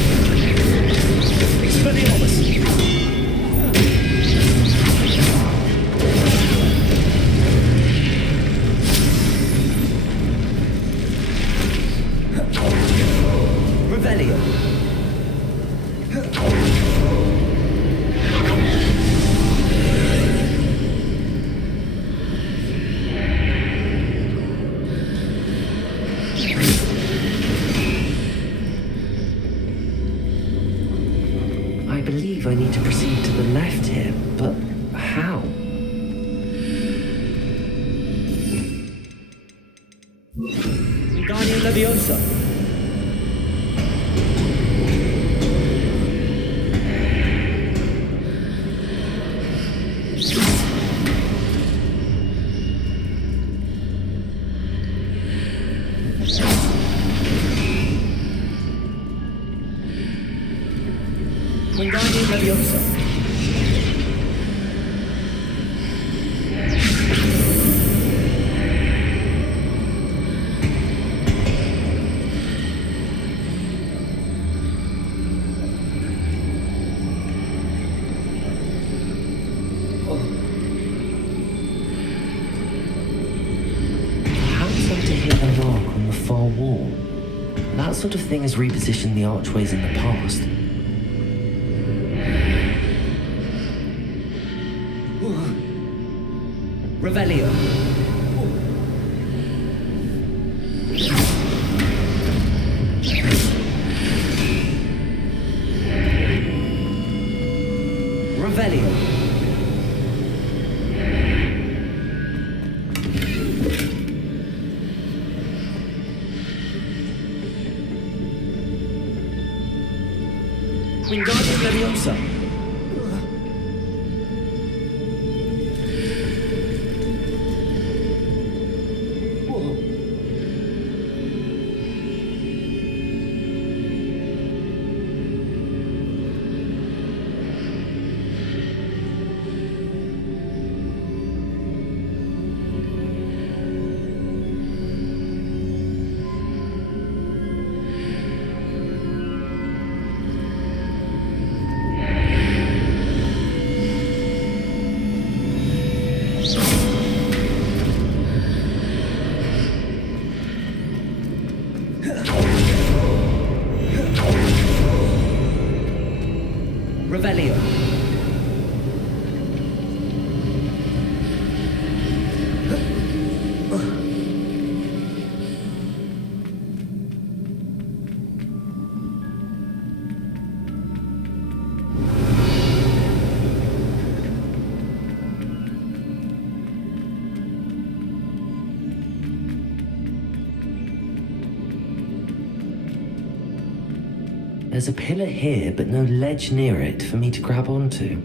Expelliarmus. Revelio. I believe I need to proceed to the left here, but how? Wingardium Leviosa. Wingardium Leviosa. Perhaps I'm to hit a mark on the far wall. That sort of thing has repositioned the archways in the past. Revelio. Revelio. Wingardium Leviosa. Revelio. There's a pillar here, but no ledge near it for me to grab onto.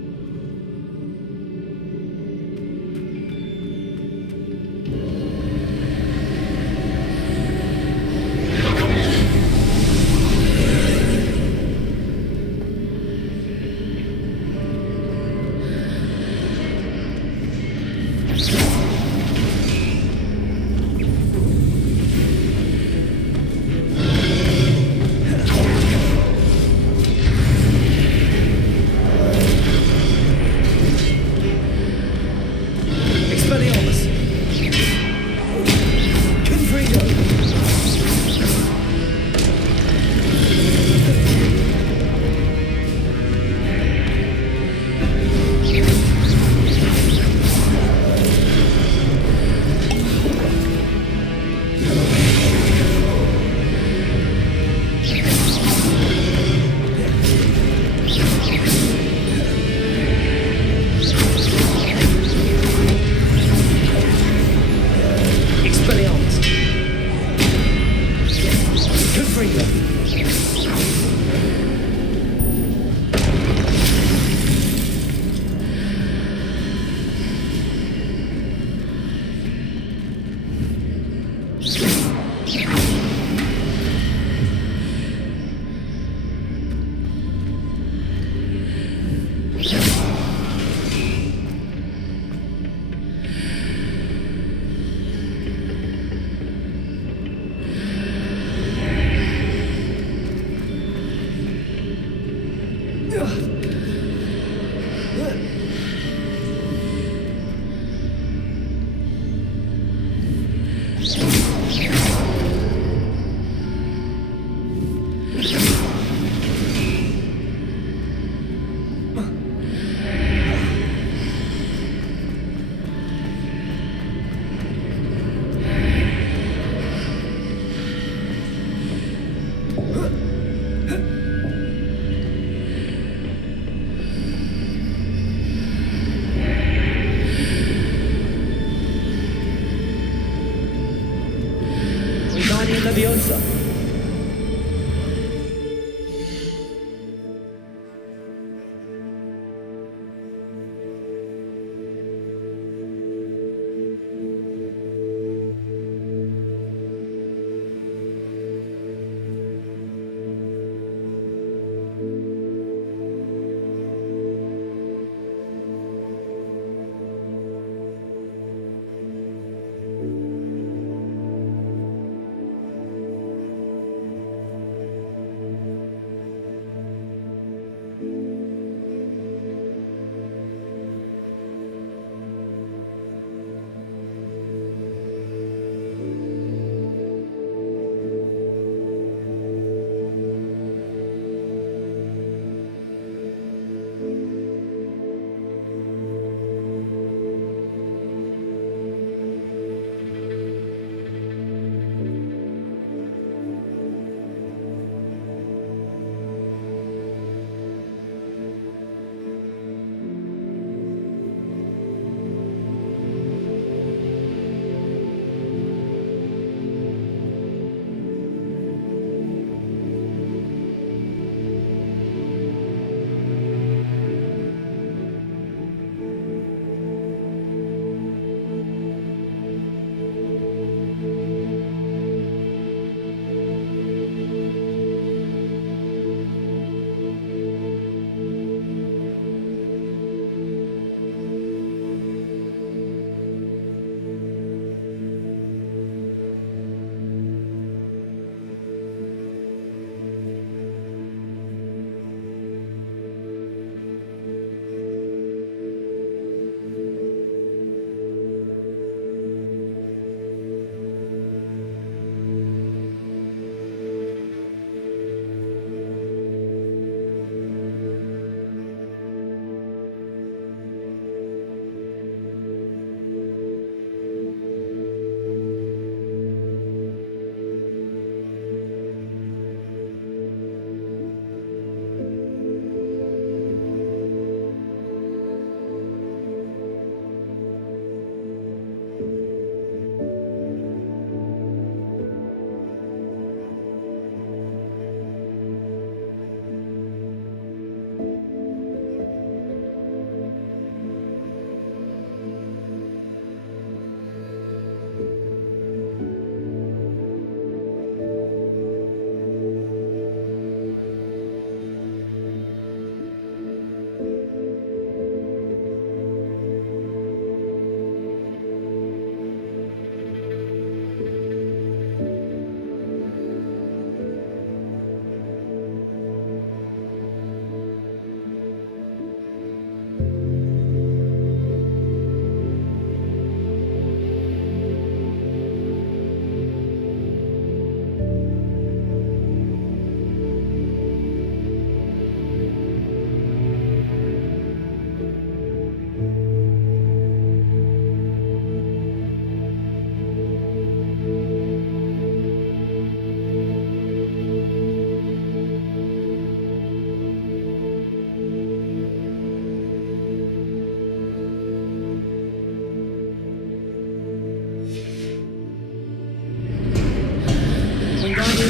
Wingardium Leviosa.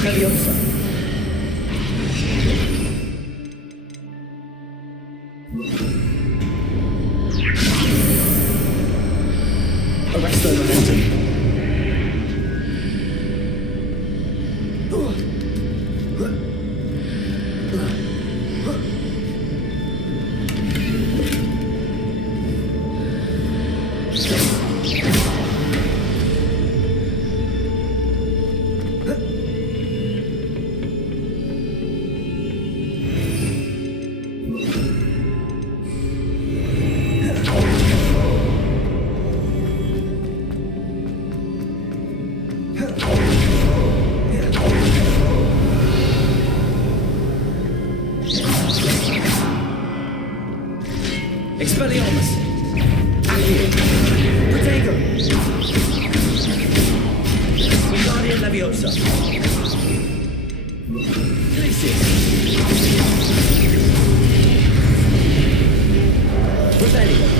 Leviosa. Arrest the momentum. Expelliarmus! Accio! Protego! Wingardium Leviosa! Glacius! Rebellion!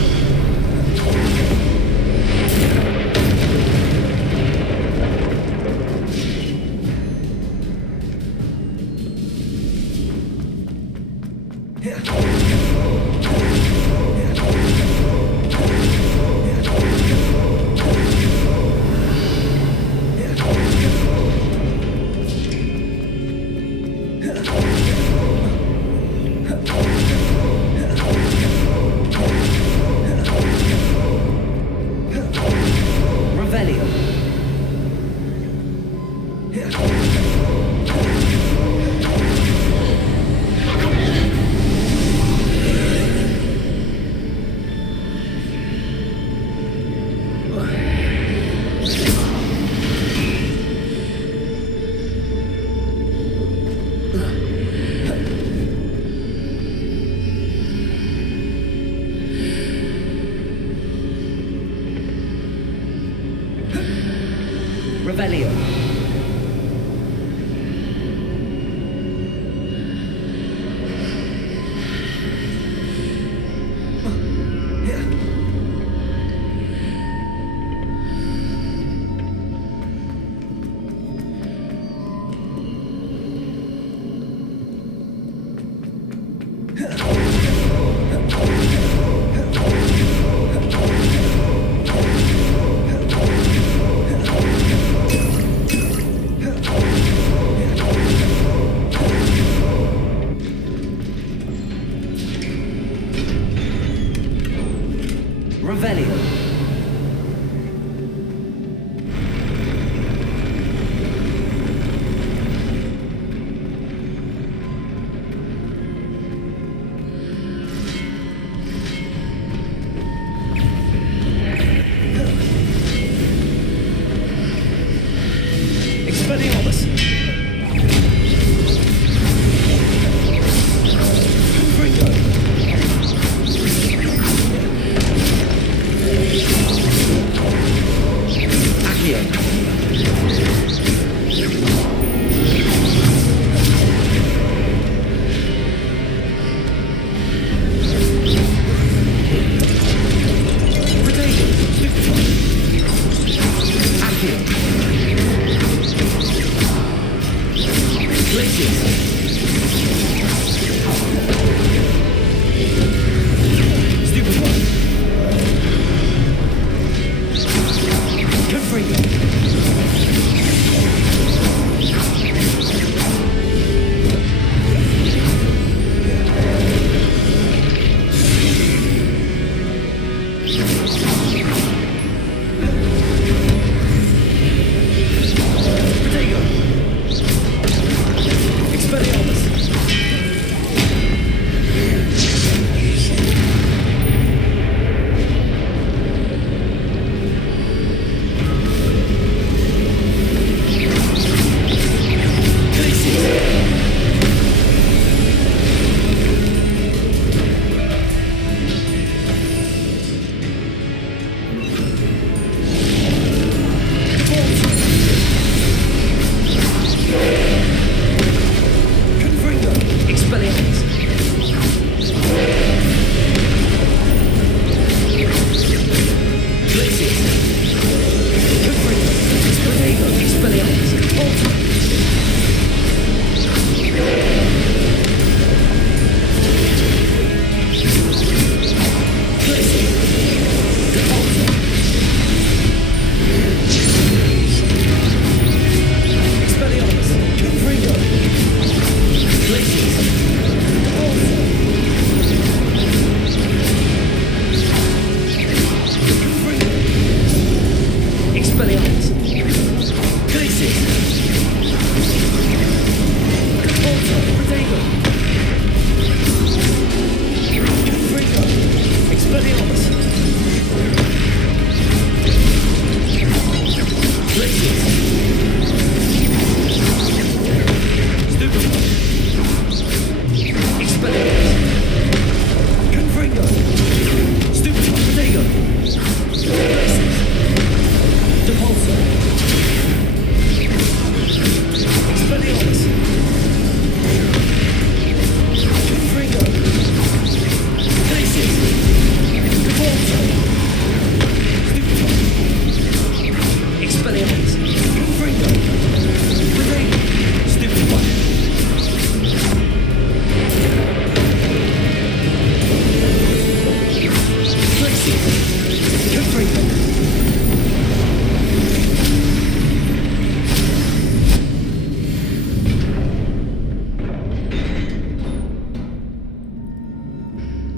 Revelio. Expelliarmus!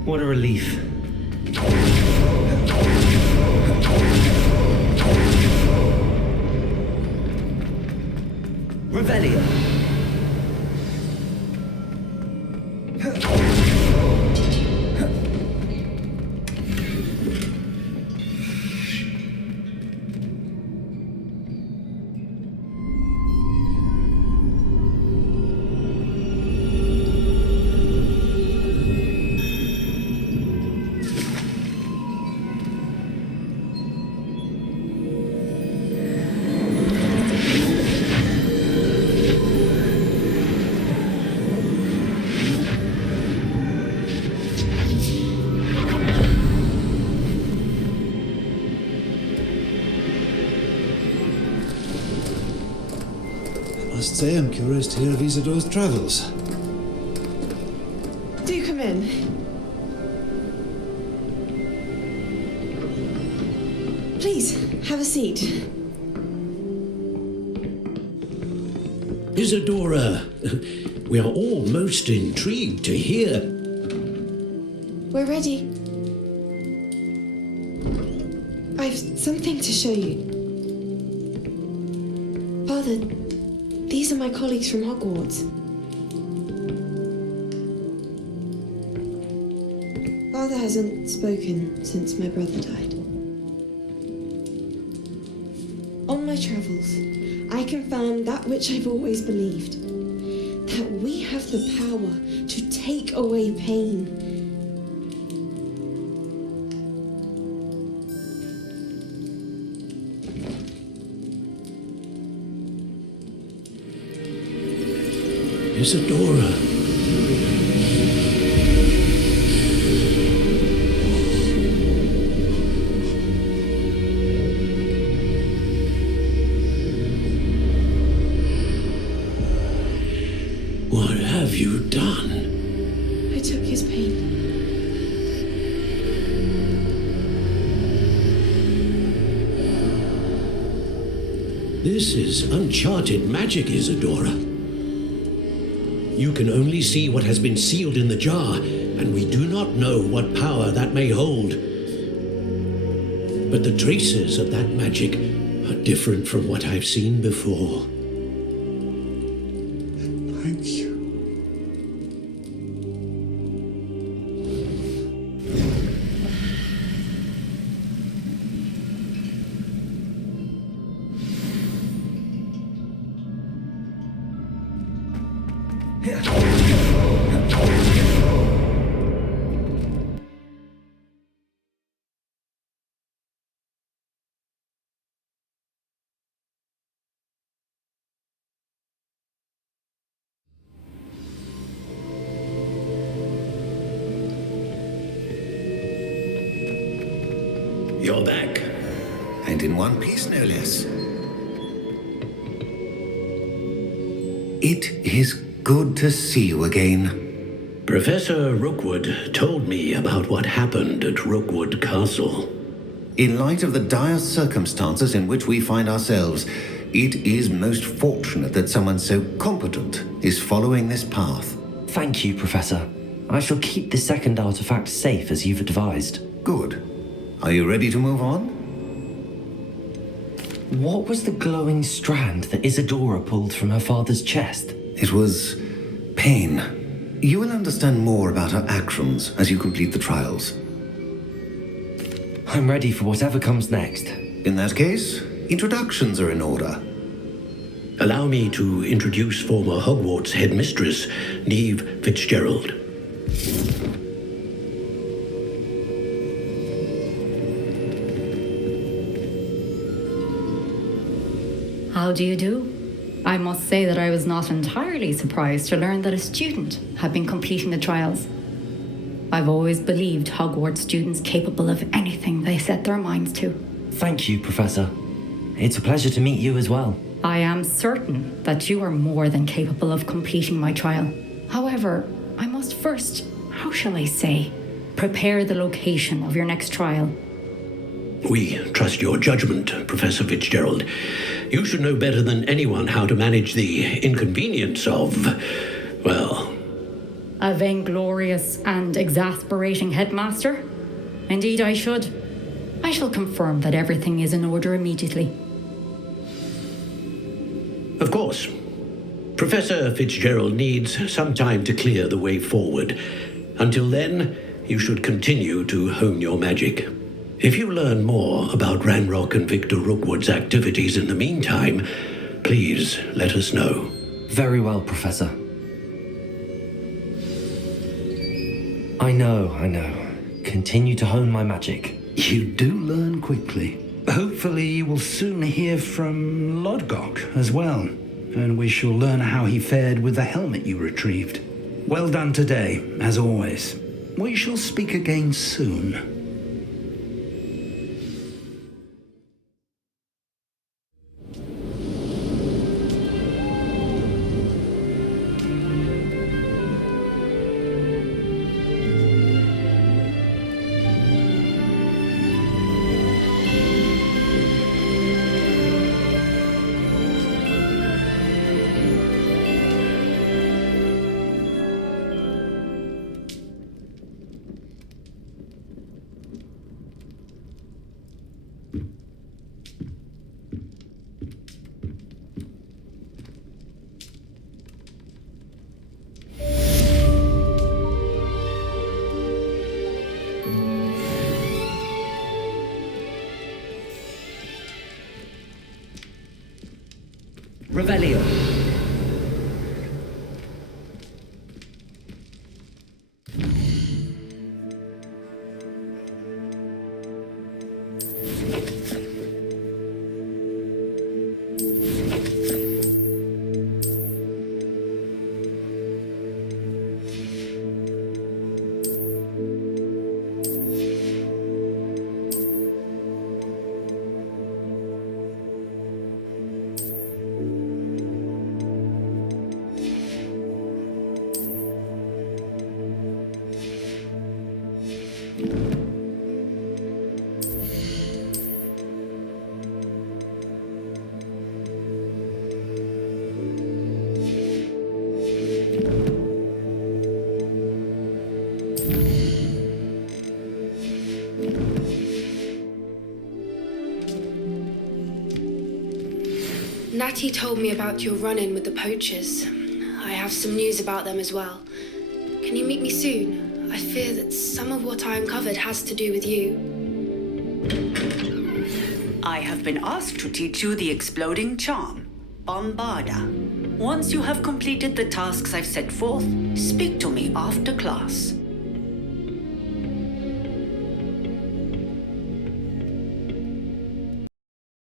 What a relief. Revelio. I must say I'm curious to hear of Isidore's travels. Do come in. Please, have a seat. Isadora, we are all most intrigued to hear. We're ready. I've something to show you. Father, these are my colleagues from Hogwarts. Father hasn't spoken since my brother died. On my travels, I confirmed that which I've always believed, that we have the power to take away pain. Isadora. What have you done? I took his pain. This is uncharted magic, Isadora. You can only see what has been sealed in the jar, and we do not know what power that may hold. But the traces of that magic are different from what I've seen before. Thank you. You're back. And in one piece, no less. It is good to see you again. Professor Rookwood told me about what happened at Rookwood Castle. In light of the dire circumstances in which we find ourselves, it is most fortunate that someone so competent is following this path. Thank you, Professor. I shall keep the second artifact safe as you've advised. Good. Are you ready to move on? What was the glowing strand that Isadora pulled from her father's chest? It was pain. You will understand more about her actions as you complete the trials. I'm ready for whatever comes next. In that case, introductions are in order. Allow me to introduce former Hogwarts headmistress, Neve Fitzgerald. How do you do? I must say that I was not entirely surprised to learn that a student had been completing the trials. I've always believed Hogwarts students capable of anything they set their minds to. Thank you, Professor. It's a pleasure to meet you as well. I am certain that you are more than capable of completing my trial. However, I must first, how shall I say, prepare the location of your next trial. We trust your judgment, Professor Fitzgerald. You should know better than anyone how to manage the inconvenience of, well, A vainglorious and exasperating headmaster? Indeed, I should. I shall confirm that everything is in order immediately. Of course. Professor Fitzgerald needs some time to clear the way forward. Until then, you should continue to hone your magic. If you learn more about Ranrock and Victor Rookwood's activities in the meantime, please let us know. Very well, Professor. I know. Continue to hone my magic. You do learn quickly. Hopefully you will soon hear from Lodgok as well, and we shall learn how he fared with the helmet you retrieved. Well done today, as always. We shall speak again soon. Revelio. Natty told me about your run-in with the poachers. I have some news about them as well. Can you meet me soon? I fear that some of what I uncovered has to do with you. I have been asked to teach you the exploding charm, Bombarda. Once you have completed the tasks I've set forth, speak to me after class.